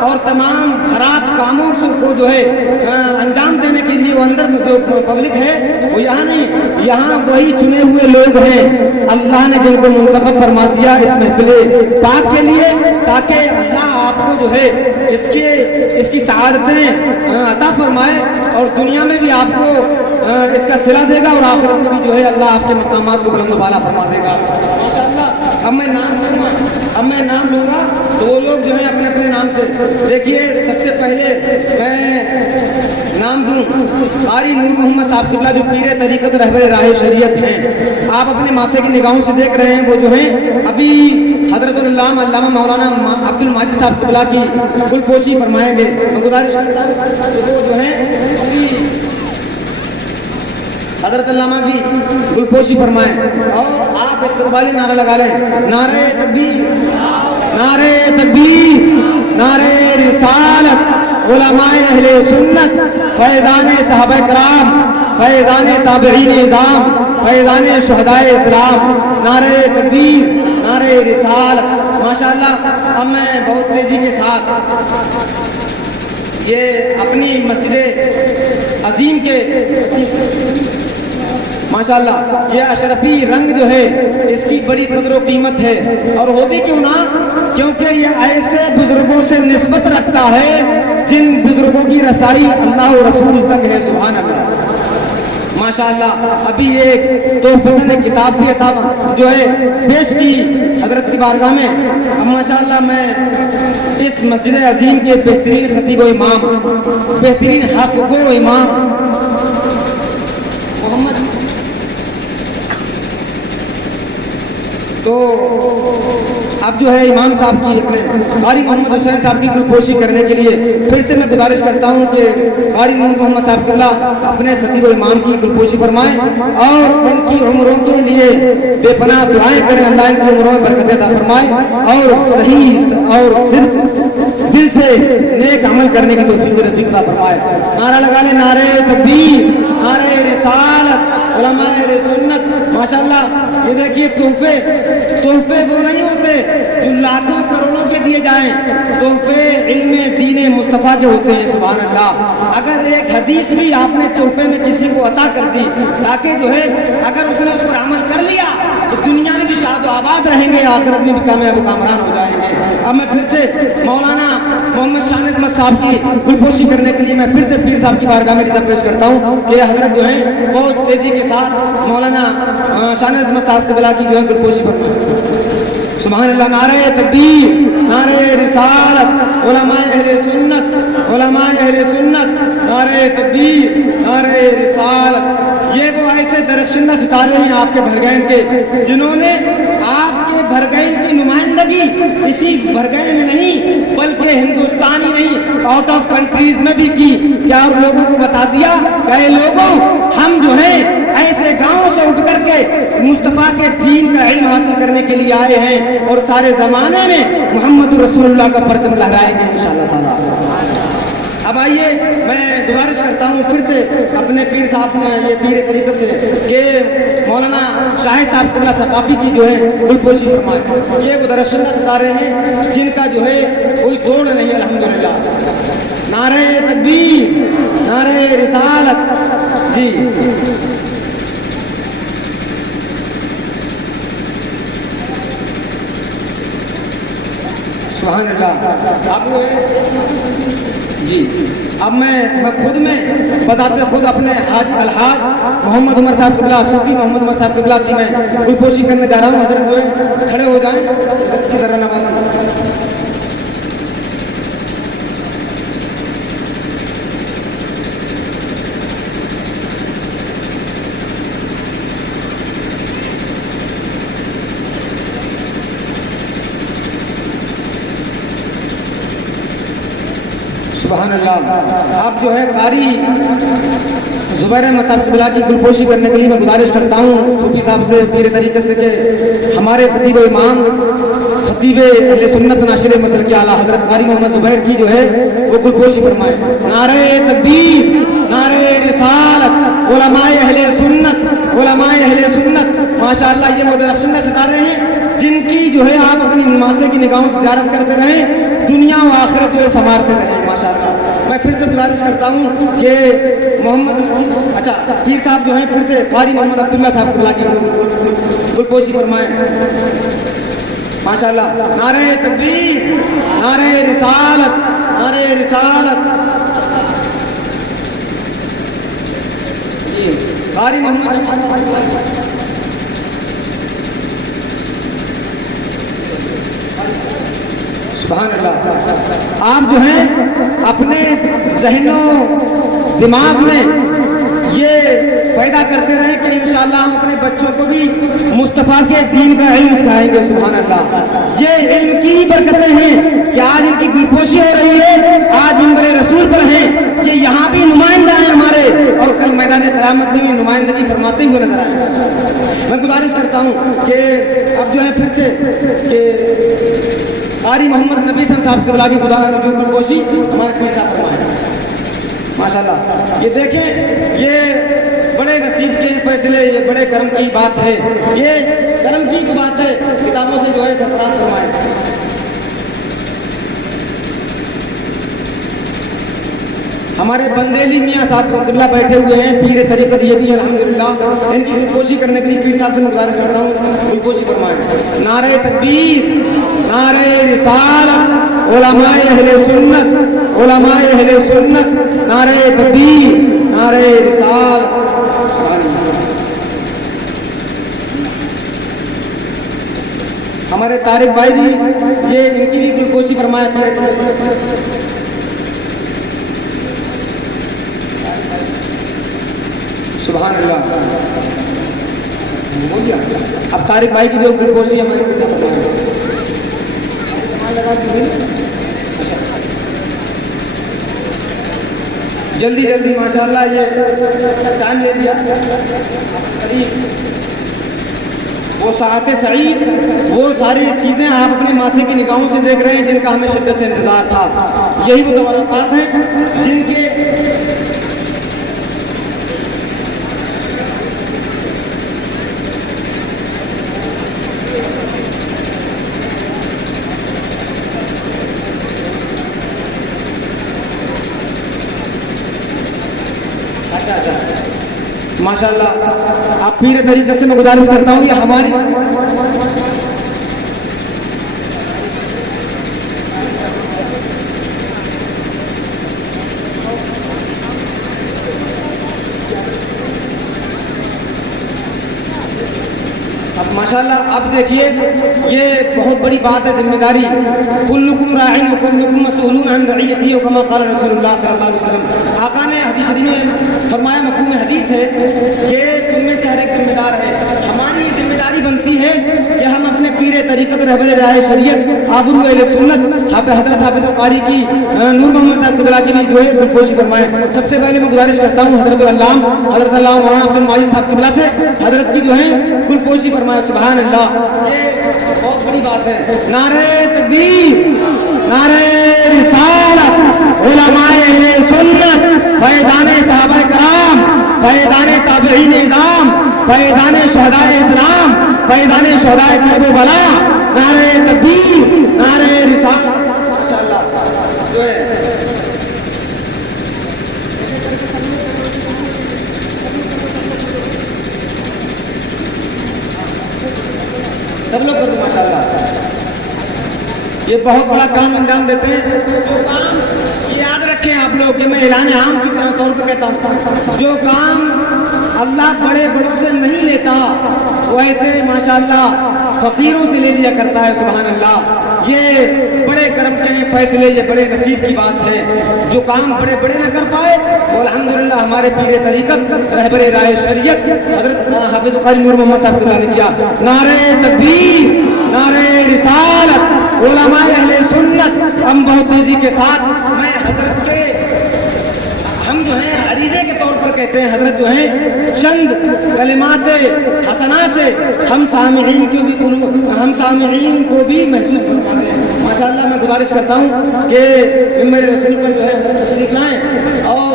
और तमाम खराब कामों को जो है अंजाम देने के लिए वो अंदर जो पब्लिक है वो यहाँ नहीं, यहाँ वही चुने हुए लोग हैं अल्लाह ने जिनको मुंतखब फरमा दिया इस महफिल पाक के लिए, ताकि अल्लाह आपको जो है इसकी सआदतें अता फरमाए और दुनिया में भी आपको इसका सिला देगा और आखिरत में भी जो है अल्लाह आपके मकामात को बुलंद बाला फरमा देगा। माशाअल्लाह। अब मैं नाम लूँगा तो वो लोग जो है अपने अपने नाम से देखिए। सबसे पहले मैं नाम दूँ कारी नूर मोहम्मद साहब किबला जो पीर तरीक़त रहबर राह शरीयत हैं। आप अपने माथे की निगाहों से देख रहे हैं वो जो है अभी हज़रत अल्लामा मौलाना अब्दुल माजिद साहब किबला की गुलपोशी फरमाएंगे। गुजारिश वो जो है अभी हज़रत अल्लामा की गुलपोशी फरमाएं और आप इस्तक़बाली नारा लगा लें। नारे तकबीर, नारे तकबीर, नारे रिसालत, उलमाए अहले सुन्नत, फैज़ाने सहाबाए कराम, फैज़ाने ताबिईन इज़ाम, फैज़ाने शुहदाए इस्लाम, नारे तकबीर, नारे रिसालत। माशाअल्लाह। अब मैं बहुत तेजी के साथ ये अपनी मस्जिद अजीम के माशाअल्लाह ये अशरफी रंग जो है इसकी बड़ी कदर व कीमत है, और हो भी क्यों ना, क्योंकि ये ऐसे बुजुर्गों से निस्बत रखता है जिन बुजुर्गों की रसाई अल्लाह और रसूल तक है। सुभान अल्लाह। माशाअल्लाह। अभी एक तोहफे ने किताब भी अता जो है पेश की हजरत की बारगाह में। अब माशाअल्लाह मैं इस मस्जिद अजीम के बेहतरीन खतीब व इमाम, बेहतरीन हाफ़िज़ व इमाम मोहम्मद, तो अब जो है इमाम साहब की अपने कारी मोहम्मद हुसैन साहब की गुलपोशी करने के लिए फिर से मैं गुजारिश करता हूँ कि कारी मोहम्मद साहब किबला अपने खतीब व इमाम की गुलपोशी फरमाएं और उनकी उम्रों के लिए बेपनाह दुआएं करें। अल्लाह इनकी उम्रों में बरकत अता फरमाए और सही और सिर्फ दिल से नेक अमल करने की तौफीक नसीब अता फरमाए। नारा लगा ले, नारे तकबीर, नारे रिसालत, उलमाए सुन्नत। माशाअल्लाह। ये देखिए तोहफे वो नहीं होते जो लाखों करोड़ों के दिए जाएं, तोहफे इल्मे दीने मुस्तफ़ा के होते हैं। सुभान अल्लाह। अगर एक हदीस भी आपने तोहफे में किसी को अता कर दी ताकि जो है अगर उसने उस पर अमल कर लिया तो दुनिया में भी शाद आबाद रहेंगे, आखिरत में भी कामयाब कामरान हो जाएंगे। अब मैं फिर से मौलाना मोहम्मद शान अहमद साहब की गुलपोशी करने के लिए मैं फिर से पीर साहब की बारगाह में रिज़ा पेश करता हूँ कि हजरत जो है बहुत तेजी के साथ मौलाना शान अहमद साहब की बला की जो है गुलपोशी फरमाएं। सुभान अल्लाह। नारे तकबीर, नारे रिसालत, उलमाए अहले सुन्नत, उलमाए अहले सुन्नत, नारे तकबीर, नारे रिसालत। ये वो ऐसे दरख्शिंदा सितारे हैं आपके भरगैन के जिन्होंने आपके भरगैन की नुमाइंदगी इसी भरगैन में नहीं बल्कि हिंदुस्तान ही नहीं आउट ऑफ कंट्रीज में भी की। क्या और लोगों को बता दिया कई लोगों हम जो है ऐसे गांवों से उठ करके मुस्तफा के दीन का इल्म हासिल करने के लिए आए हैं और सारे जमाने में मोहम्मद रसूलुल्लाह का परचम लहराएंगे इंशाअल्लाह ताला। अब आइए मैं गुजारिश करता हूँ फिर से अपने पीर साहब ये पीर तरीक़त से कि मौलाना शाहिद साहब किबला सकाफी की जो है गुलपोशी फरमाएं। ये वो दरख्शिंदा सितारे हैं जिनका जो है कोई तोड़ नहीं है अल्हम्दुलिल्लाह। نعرہ تکبیر، نعرہ رسالت. جی سبحان اللہ. اب جی اب میں خود اپنے حاج الحاج محمد عمر صاحب قبلہ، صوفی محمد عمر صاحب قبلہ کی میں گلپوشی کرنے جا رہا ہوں. حضرت ہوئے کھڑے ہو جائیں ذرا نواز. سبحان اللہ. آپ جو ہے قاری زبیر احمد صاحب قبلہ کی گلپوشی کرنے کے لیے میں گزارش کرتا ہوں صوفی صاحب سے پورے طریقے سے کہ ہمارے خطیب و امام خطیب اہل سنت ناشر مسلک کے اعلیٰ حضرت قاری محمد زبیر کی جو ہے وہ گلپوشی فرمائے. نعرہ تکبیر، نعرہ رسالت، علماء اہل سنت، علماء اہل سنت. ماشاء اللہ یہ مدرسین ستارے ہیں جن کی جو ہے آپ اپنی نمازیں کی نگاہوں سے زیارت کرتے رہیں، دنیا و آخرت جو ہے سنوارتے رہیں. ماشاء اللہ میں پھر سے گزارش کرتا ہوں کہ محمد پیر صاحب جو ہیں پھر سے قاری محمد عبداللہ صاحب کو کی گلپوشی فرمائیں. ماشاء اللہ. نعرہ تکبیر، نعرہ رسالت، نعرہ رسالت. قاری محمد سبحان اللہ. آپ جو ہیں اپنے ذہن و دماغ میں یہ پیدا کرتے رہیں کہ انشاءاللہ ہم اپنے بچوں کو بھی مصطفیٰ کے دین کا علم سکھائیں گے. سبحان اللہ. یہ علم کی برکتیں ہیں کہ آج ان کی گلپوشی ہو رہی ہے، آج منبر رسول پر ہیں، یہ یہاں بھی نمائندہ ہیں ہمارے، اور کل میدان قیامت میں بھی نمائندگی فرماتے ہوئے نظر آئیں گے. میں گزارش کرتا ہوں کہ اب جو ہے پھر سے کہ قاری محمد نبی صاحب کے بلاگی گلپوشی ہمارے پیر صاحب فرمائیں. ماشاء اللہ. یہ دیکھیں یہ بڑے نصیب کے فیصلے، یہ بڑے کرم کی بات ہے، یہ کرم کی بات ہے. کتابوں سے جو ہے سرفراز فرمائیں. ہمارے بندیلی میاں صاحب عبداللہ بیٹھے ہوئے ہیں، پیر طریقت یہ بھی الحمدللہ. ان کی گلپوشی کرنے کے لیے پیر صاحب سے گزارش کرتا ہوں گلپوشی فرمائیں. نعرہ تکبیر، نعرہ رسالت، علماء اہل سنت، علماء اہل سنت. نعرہ تکبیر، نعرہ رسالت. ہمارے طارق بھائی بھی یہ ان کی بھی گلپوشی فرمائے. سبحان اللہ. اب طارق بھائی کی جو گلپوشی ہمارے جلدی جلدی ماشاء اللہ یہ ٹائم لے لیا. وہ ساعت سعید، وہ ساری چیزیں آپ اپنے ماتھے کی نگاہوں سے دیکھ رہے ہیں جن کا ہمیں شدت سے انتظار تھا. یہی وہ توقعات ہیں جن کے ماشاء اللہ. آپ پیر طریقے سے میں گزارش کرتا ہوں یہ ہماری ماشاءاللہ. اب دیکھیے یہ بہت بڑی بات ہے، ذمہ داری. کلکم راعٍ وکلکم مسئولون عن رعیتہ کما قال رسول اللہ صلی اللہ علیہ وسلم. آقا نے حدیث شریف میں فرمایا، مفہوم حدیث ہے کہ تم میں سے ہر ایک ذمہ دار ہے. ہماری ذمہ داری بنتی ہے کہ ہم اپنے پیر طریقت رہبر رائے شریعت آبرو اہل سنت حضرت حافظ قاری کی نور محمد صاحب قبلہ کی بھی جو ہے گلپوشی فرمائیں. سب سے پہلے میں گزارش کرتا ہوں حضرت علامہ مولانا عبد المجید صاحب قبلہ سے حضرت کی جو ہے گلپوشی فرمائیں. سبحان اللہ. یہ بہت بڑی بات ہے. نعرہ تکبیر، نعرہ رسالت، علماء اہل سنت، فیضان صحابہ کرام، فیضان تابعین اعظام، فیضان شہدائے اسلام، فیضان شہدائے کرب و بلا. نعرہ تکبیر، نعرہ رسالت. ماشاءاللہ جو ہے سب لوگ کر دو ماشاءاللہ. یہ بہت بڑا کام انجام دیتے ہیں. جو کام یاد رکھیں آپ لوگ کہ میں اعلان عام کی طور پہ کہتا ہوں, جو کام اللہ بڑے بڑوں سے نہیں لیتا وہ ایسے ماشاءاللہ فقیروں سے لے لیا کرتا ہے. سبحان اللہ. یہ بڑے کرم کے فیصلے, یہ بڑے نصیب کی بات ہے. جو کام بڑے بڑے نہ کر پائے وہ الحمدللہ ہمارے پیر طریقت رہبر رائے شریعت حضرت حافظ قاری نور محمد صاحب اللہ نے کیا. نعرہ تکبیر, نعرہ رسالت, علماء اہل سنت. ہم بہت تیزی کے ساتھ میں حضرت کے ہم جو ہیں عریضے کے طور پر کہتے ہیں, حضرت جو ہیں چند کلمات حسنات سے ہم سامعین کو بھی محسوس کروا دیں. ماشاءاللہ میں گزارش کرتا ہوں کہ ممبر رسول پر جو ہے تشریف لائیں اور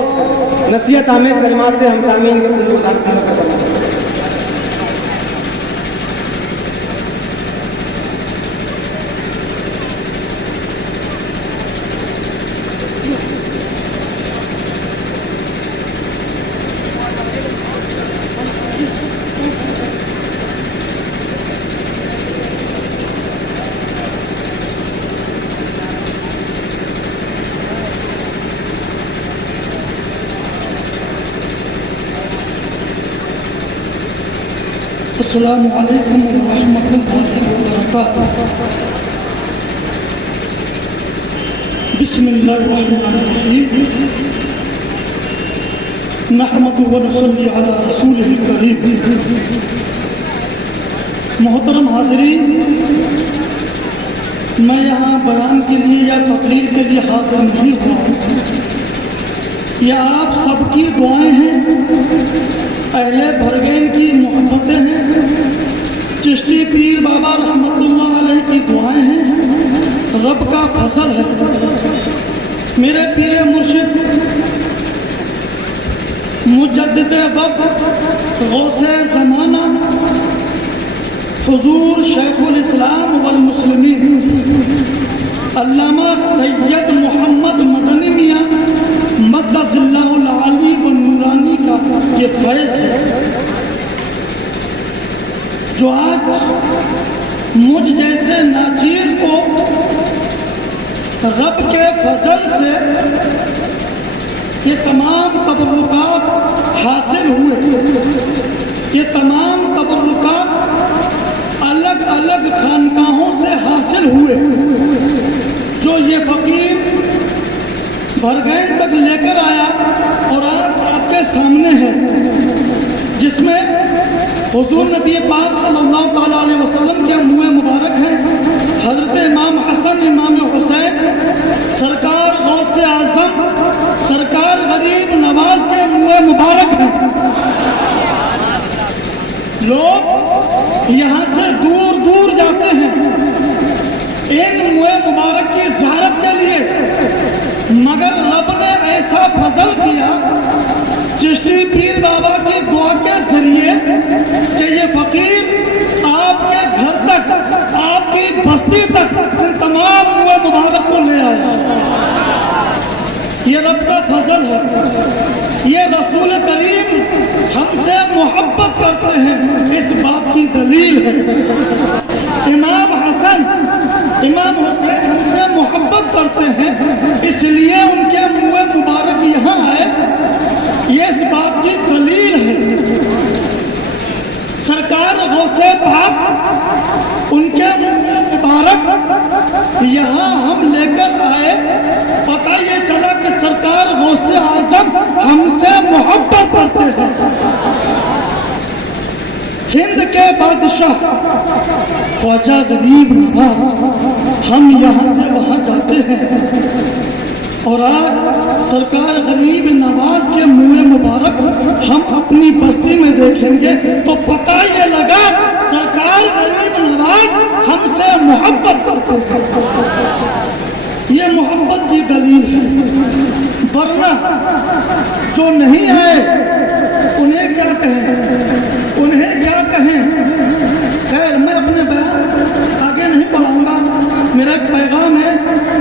نصیحت آمیز کلمات سے ہم سامعین کو کریں. السلام علیکم ورحمۃ اللہ وبرکاتہ. بسم اللہ الرحمن الرحیم. نحمد ونصلی علی رسول الکریم. محترم حاضرین, میں یہاں بیان کے لیے یا تقریر کے لیے حاضر نہیں ہوا ہوں. یہ آپ سب کی دعائیں ہیں, اہل بھرگین کی محبتیں ہیں, چشتی پیر بابا رحمۃ اللہ علیہ کی دعائیں ہیں, رب کا فضل ہے. میرے پیر مرشد مجدد وقت غوث زمانہ حضور شیخ الاسلام والمسلمین علامہ سید محمد مدنی میاں مدد اللہ العلی و نورانی کا یہ فیض ہے جو آج مجھ جیسے ناچیز کو رب کے فضل سے یہ تمام تبرکات حاصل ہوئے. یہ تمام تبرکات الگ الگ خانقاہوں سے حاصل ہوئے جو یہ فقیر بھرگین تک لے کر آیا اور آج آپ کے سامنے ہے, جس میں حضور نبی پاک صلی اللہ تعالیٰ علیہ وسلم کے منہ مبارک ہیں, حضرت امام حسن امام حسین سرکار غوث اعظم سرکار غریب نواز کے منہ مبارک ہیں. لوگ یہاں سے دور دور جاتے ہیں ان منہ مبارک کی زیارت کے لیے, مگر رب نے ایسا فضل کیا چشتی پیر بابا کی دعا کے ذریعے کہ یہ فقیر آپ کے گھر تک, آپ کی بستی تک تمام منہ مبارک کو لے آیا. یہ رب کا فضل ہے. یہ رسول کریم ہم سے محبت کرتے ہیں, اس بات کی دلیل ہے. امام حسن امام حسین ہم سے محبت کرتے ہیں, اس لیے ان کے منہ مبارک یہاں آئے, یہ اس بات کی دلیل ہے. سرکار غوث پاک ان کے منہ مبارک یہاں ہم لے کر آئے, پتہ یہ چلا کہ سرکار غوث اعظم ہم سے محبت کرتے ہیں. ہند کے بادشاہ خواجہ غریب نواز ہم یہاں سے وہاں جاتے ہیں اور آج سرکار غریب نواز کے منہ مبارک ہم اپنی بستی میں دیکھیں گے تو پتہ یہ لگا سرکار غریب نواز ہم سے محبت کرتے ہیں. یہ محبت کی دلیل ہے. ورنہ جو نہیں آئے انہیں کیا کہیں, انہیں کیا کہیں. خیر میں اپنے بیان آگے نہیں پڑھاؤں گا. میرا ایک پیغام ہے,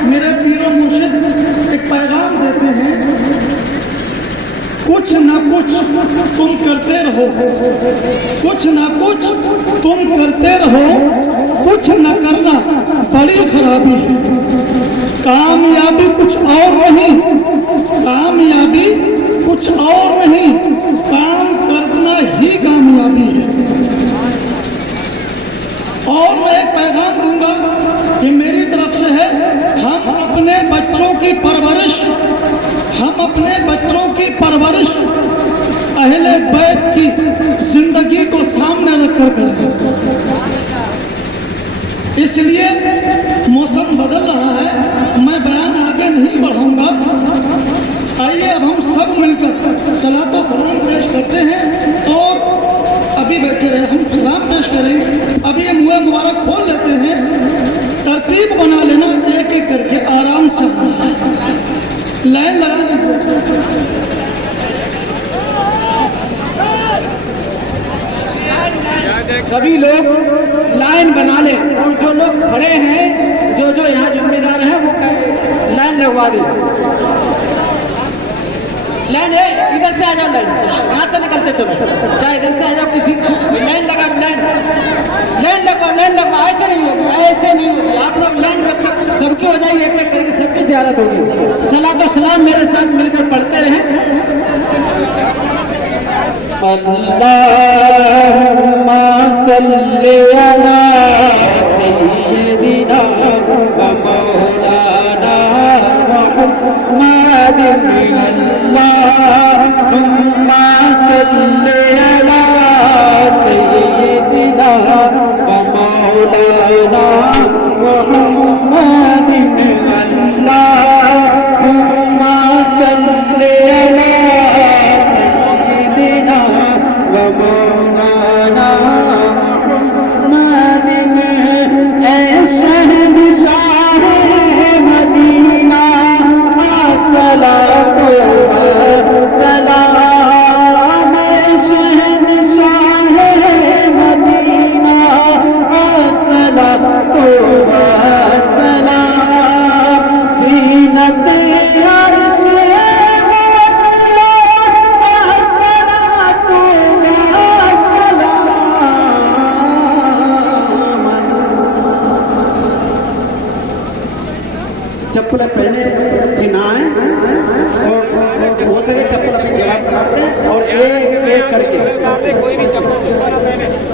میرے پیر و مرشد ایک پیغام دیتے ہیں, کچھ نہ کچھ تم کرتے رہو, کچھ نہ کچھ تم کرتے رہو, कुछ न करना बड़ी खराबी है। कामयाबी कुछ और नहीं, कामयाबी कुछ और नहीं, काम करना ही कामयाबी है। और मैं एक पैगाम दूंगा कि मेरी तरफ से है, हम अपने बच्चों की परवरिश अहले बैत की जिंदगी को सामने रखकर करें। इसलिए मौसम बदल रहा है, मैं बयान आगे नहीं बढ़ाऊंगा। आइए अब हम सब मिलकर सलातो सलाम पेश करते हैं और अभी बैठे रहे हम सलाम पेश करेंगे। अभी ये मुँह मुबारक खोल लेते हैं, तरतीब बना लेना, एक एक करके आराम से लाइन लगा सभी लोग लाइन बना लें और जो लोग खड़े हैं, जो यहाँ जिम्मेदार हैं, वो लाइन लगवा दें। लाइन है, इधर से आ जाओ, लाइन यहाँ से निकलते चलो, चाहे इधर से आ जाओ, किसी लाइन लगा, लाइन लगवा, ऐसे नहीं होगी। आप लोग लाइन रख सबकी हो जाएगी, एक करके सबकी ज़ियारत होगी। सलातो सलाम मेरे साथ मिलकर पढ़ते रहें। अल्लाहुम्मा सल्ली अला सय्यिदिना व मौलाना मुहम्मदिन। अल्लाहुम्मा सल्ली अला सय्यिदिना व मौलाना मुहम्मदिन। अल्लाहुम्मा सल्ली अला सय्यिदिना व मौलाना मुहम्मदिन। ऐ शहंशाह मदीना सलातो सलाम। ऐ शहंशाह मदीना सलातो सलाम। ज़ीनत अर्श चप्पल पहने कि ना आए और हो सके चप्पल अपनी जगह पर रखते हैं और एक एक करके कोई भी चप्पल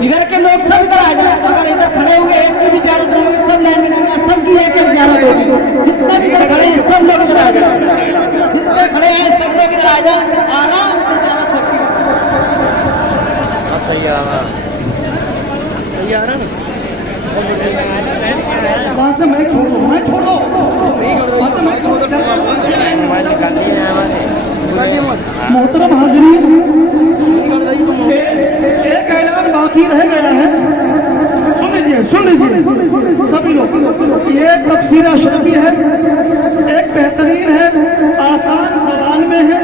इधर के लोग सब इधर आ जाए। अगर इधर खड़े होंगे, एक की भी इजाजत नहीं होगी, सब लाइन में लगेंगे, सबकी एक एक इजाजत होगी। जितने भी इधर खड़े हैं सब लोग इधर आ जाए, जितने खड़े हैं सब लोग इधर आ जाए, आराम से इजाजत सबकी। अब सही आ रहा सही आ रहा ना। वहाँ से मैं छोड़ दो, मैं छोड़ दो, मोहतरम हाज़रीन, एक ऐलान बाकी रह गया है, सुन लीजिए सभी लोग। ये तफसीर अशरफी है, एक बेहतरीन है, आसान ज़बान में है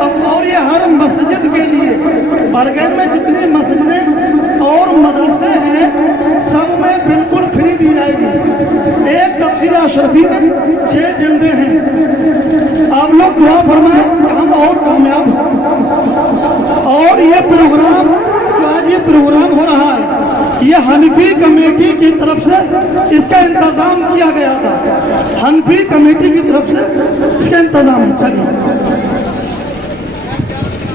और ये हर मस्जिद के लिए, बरगैन में जितनी मस्जिदें और मदरसे हैं सब में बिल्कुल फ्री दी जाएगी। एक तफसीर अशरफी में 6 जिल्दें हैं। आप लोग दुआ फरमाएं कि हम और कामयाब हों। और ये प्रोग्राम जो आज ये प्रोग्राम हो रहा है, ये हनफी कमेटी की तरफ से इसका इंतजाम किया गया था। हनफी कमेटी की तरफ से इसका इंतजाम चलिए।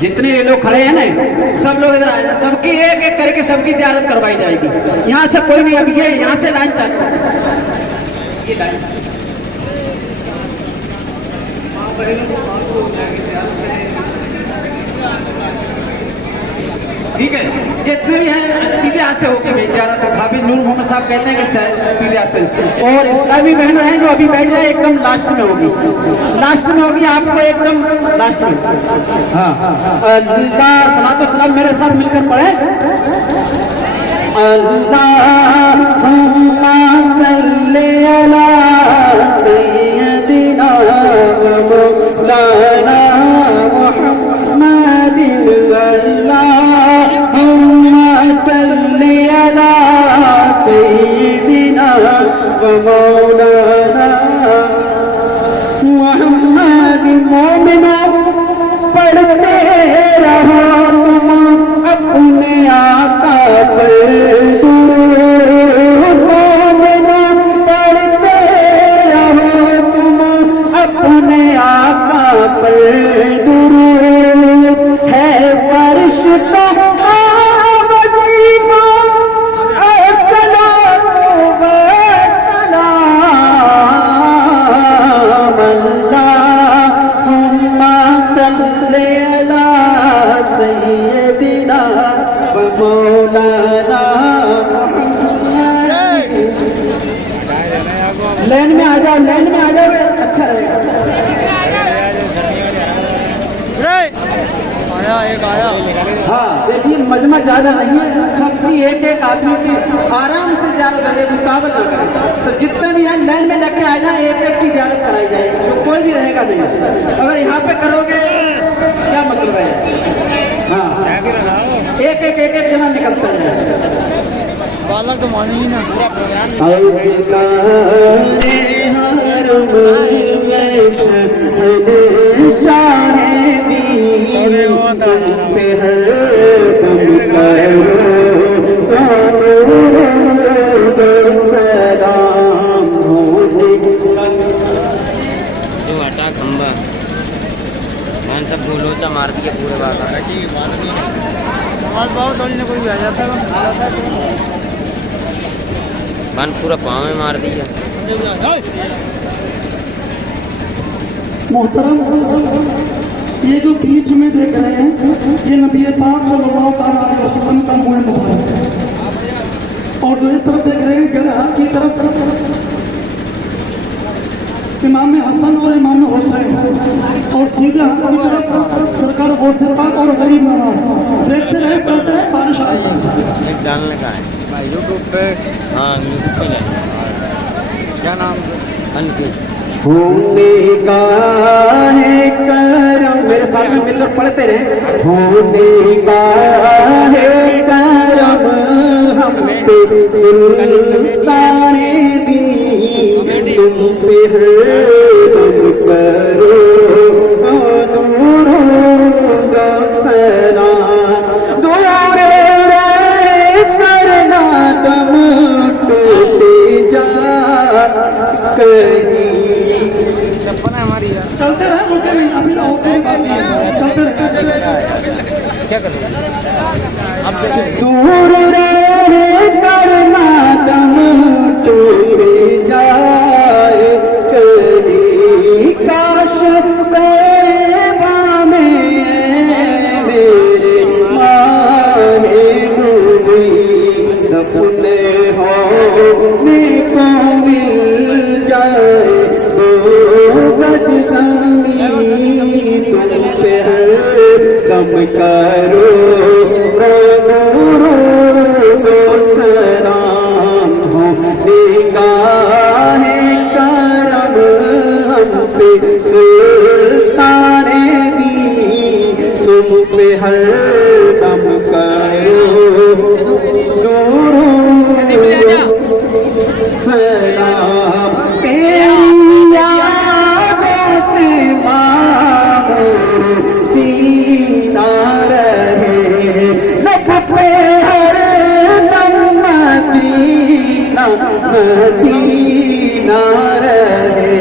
जितने ये लोग खड़े हैं ना, सब लोग इधर आ जाए, सबकी एक एक करके सबकी ज़ियारत करवाई जाएगी। यहाँ से कोई नहीं, अभी ये यहाँ से लाइन चालू, ये लाइन ठीक है। जितने भी हैं सीधे हाथ से होके भेज जा रहा था। हाफिज नूर मोहम्मद साहब कहते हैं कि सीधे हाथ से। और इस्लामी बहन हैं जो अभी बैठ जाए, एकदम लास्ट में होगी, लास्ट में होगी, आपको एकदम लास्ट में। हाँ, अल्लाह सलातो सलाम मेरे साथ मिलकर पढ़े। अल्लाहुम्मा सल्ली अला सय्यिदिना व मौलाना मुहम्मदिन। सल्ली अला सय्यिदिना व मौलाना मुहम्मद। मोमिनो पढ़ते रहो तुम अपने आका पर दुरूद। लाइन में आ जाओ, लाइन में आ जाओ, अच्छा रहेगा। आया एक आया। हाँ देखिए मजमा ज्यादा नहीं है, सबकी एक एक आदमी की आराम से ज्यादा करे, मुकाबल न करें। तो जितने भी हैं लाइन में लेके आ जाए, एक एक की ज्यारत कराई जाएगी, तो कोई भी रहेगा नहीं। अगर यहाँ पे करोगे क्या मतलब है? हाँ एक जना निकलता है। बालक तो माने ही ना। जो हटा खंबा मैंने सब गोलोचा मार दिया पूरे बाबा। ने कोई भी आ जाता बन पूरा पाँव में मार दिया। मोहतरम, ये जो बीच में देख रहे हैं ये नबी पाक सल्लल्लाहु अलैहि वसल्लम का मुँह मुबारक है, और जो इस तरफ देख रहे हैं गरहा की तरफ इमाम हसन और इमाम हुसैन, और सीधे हाथ की तरफ सरकार गौसे पाक और गरीब नवाज। देखते रहे चलते रहे, बारिश आ रही है। एक डालने का है यूट्यूब पे। हाँ यूट्यूब पे क्या नाम अनफिट होने का है करम, मेरे साथ में मिलकर पढ़ते रहे। होने का है करम हम पे सुल्ताने दी, तुम पे हम करो सलाम। दूर करना दम टूटे जा कहीं। चलते रहे, रुके नहीं, अभी और कोई बात नहीं है, चलते रहे। क्या करोगे अब? दूर रे करना दम टूटे जाए कहीं। काश पैबा में मेरे माहे डूबी, सपने होने को मिल जाए गज जमीन, तुम पे कम करो सलाम। हो निगाहे करम हम पे सुल्ताने दी, तुम पे हर कम करो सलाम। तेरी यादों से मामूर सीना रहे, लब पे हर दम मदीना मदीना रहे।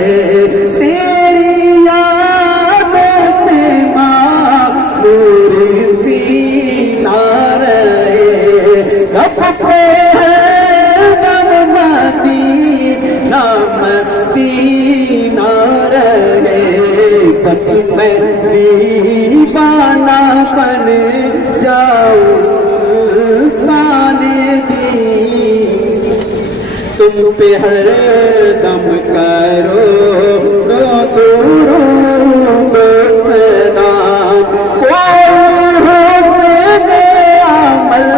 तेरी यादों से मामूर सीना रहे, लब पे मदीना रहे। बस मैं दीवाना बन जाऊं ताने दी, तुम पे हर दम करो सलाम। अमल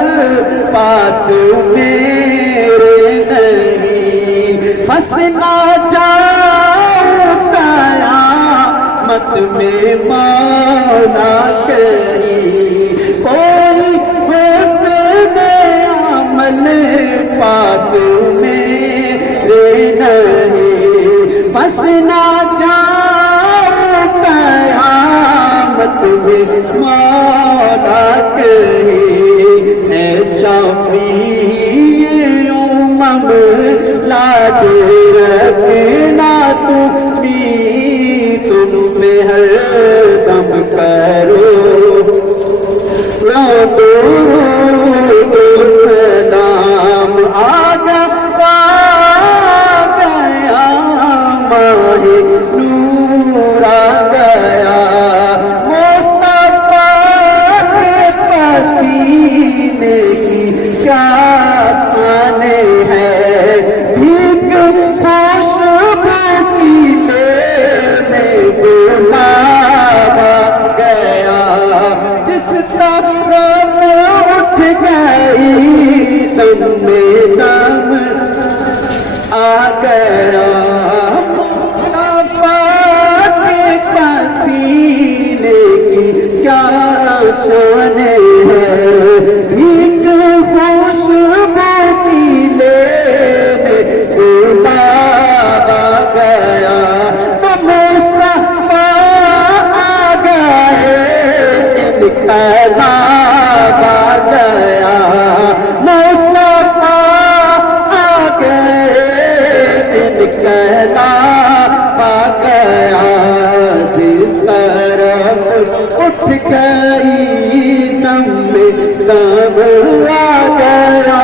पास मेरे नहीं, फंसना जाऊं कयामत में मौला कहीं। कोई हुस्न अमल पास मेरे नहीं, फंसना जाऊं कयामत में मौला कहीं। लाज रखना तुम पे हर दम करो सलाम। आ गया माहे नूर आ गया, मुस्तफा के पसीने की क्या खाने हैं। भीख शान है, एक खुशबू की लेने खुदा आ गया तो मुस्तफा आ गए, इनका आ गया मुस्तफा आ गए, इनका आ गया। जिस तरफ उठ गई दम में दम आ गया,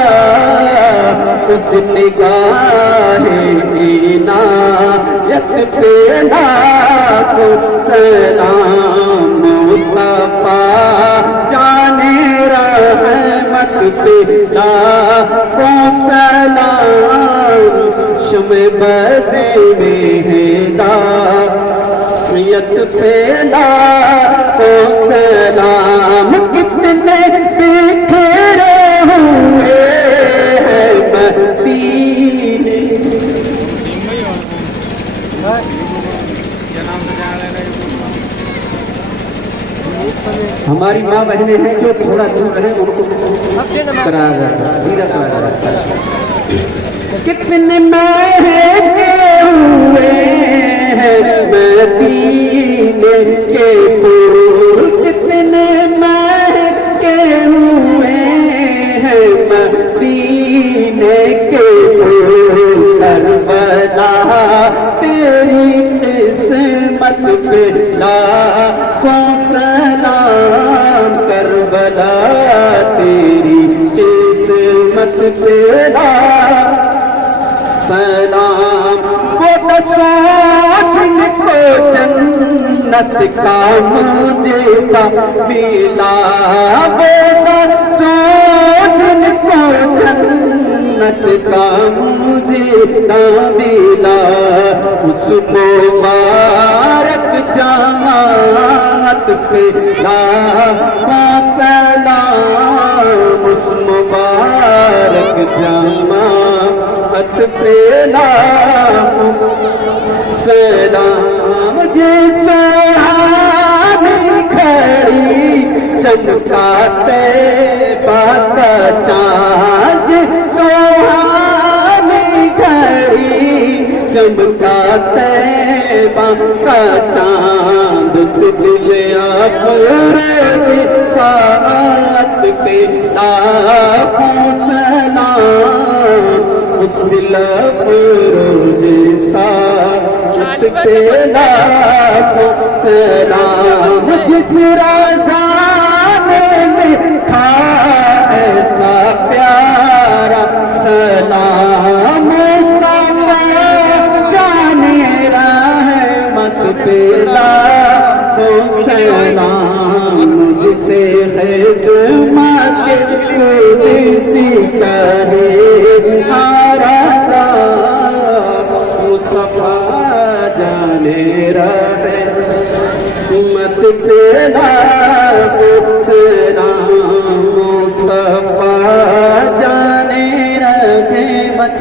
उस निगाहे इनायत पे लाखों सलाम, मुस्तफा जाने रहमत पे लाखों सलाम, शमे बज़े में हिदायत पे लाखों सलाम। कितने बिखरे हुए हैं मदीने, हमारी माँ बहनें हैं जो थोड़ा दूर है उनको कराया जाता है, सीधा कराया जाता है। कितने महके हुए हैं मदीने के फूल, कितने महके हुए हैं मदीने के फूल, करबला तेरी किस्मत पे लाखों सलाम, करबला तेरी किस्मत पे लाखों सलाम। वो दसों जिनको जन्नत का मुझे मिला, वो दसों जिनको जन्नत का मुझे मिला, उस मुबारक जमात पे लाखों सलाम, उस मुबारक जमात पे लाखों सलाम। जिस खड़ी चमकाते बात चाँद, सोहानी खड़ी चमकाते बाका चाँद, दिल अपने साथ पे लाखों सलाम, उस दिल साथ पे लाखों सलाम। जिस राजा ने लिखा ऐसा प्यारा सलाम, मुस्तफा जाने रहमत पे लाखों सलाम। जिसे खिदमत कुदसी कहे मुस्तफा जाने रहमत पे लाखों सलाम, मुस्तफा जाने रहमत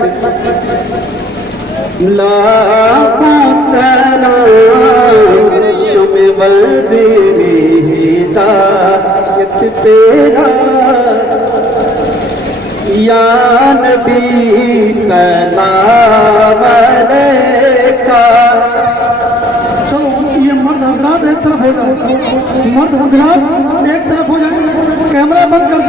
लाखों सलाम, शमे बज़े में हिदायत पे या नबी सलाम अलैका। चलो ये मर्द हजरात एक तरफ हो जाए, मर्द हजरात एक तरफ हो जाए, कैमरा बंद कर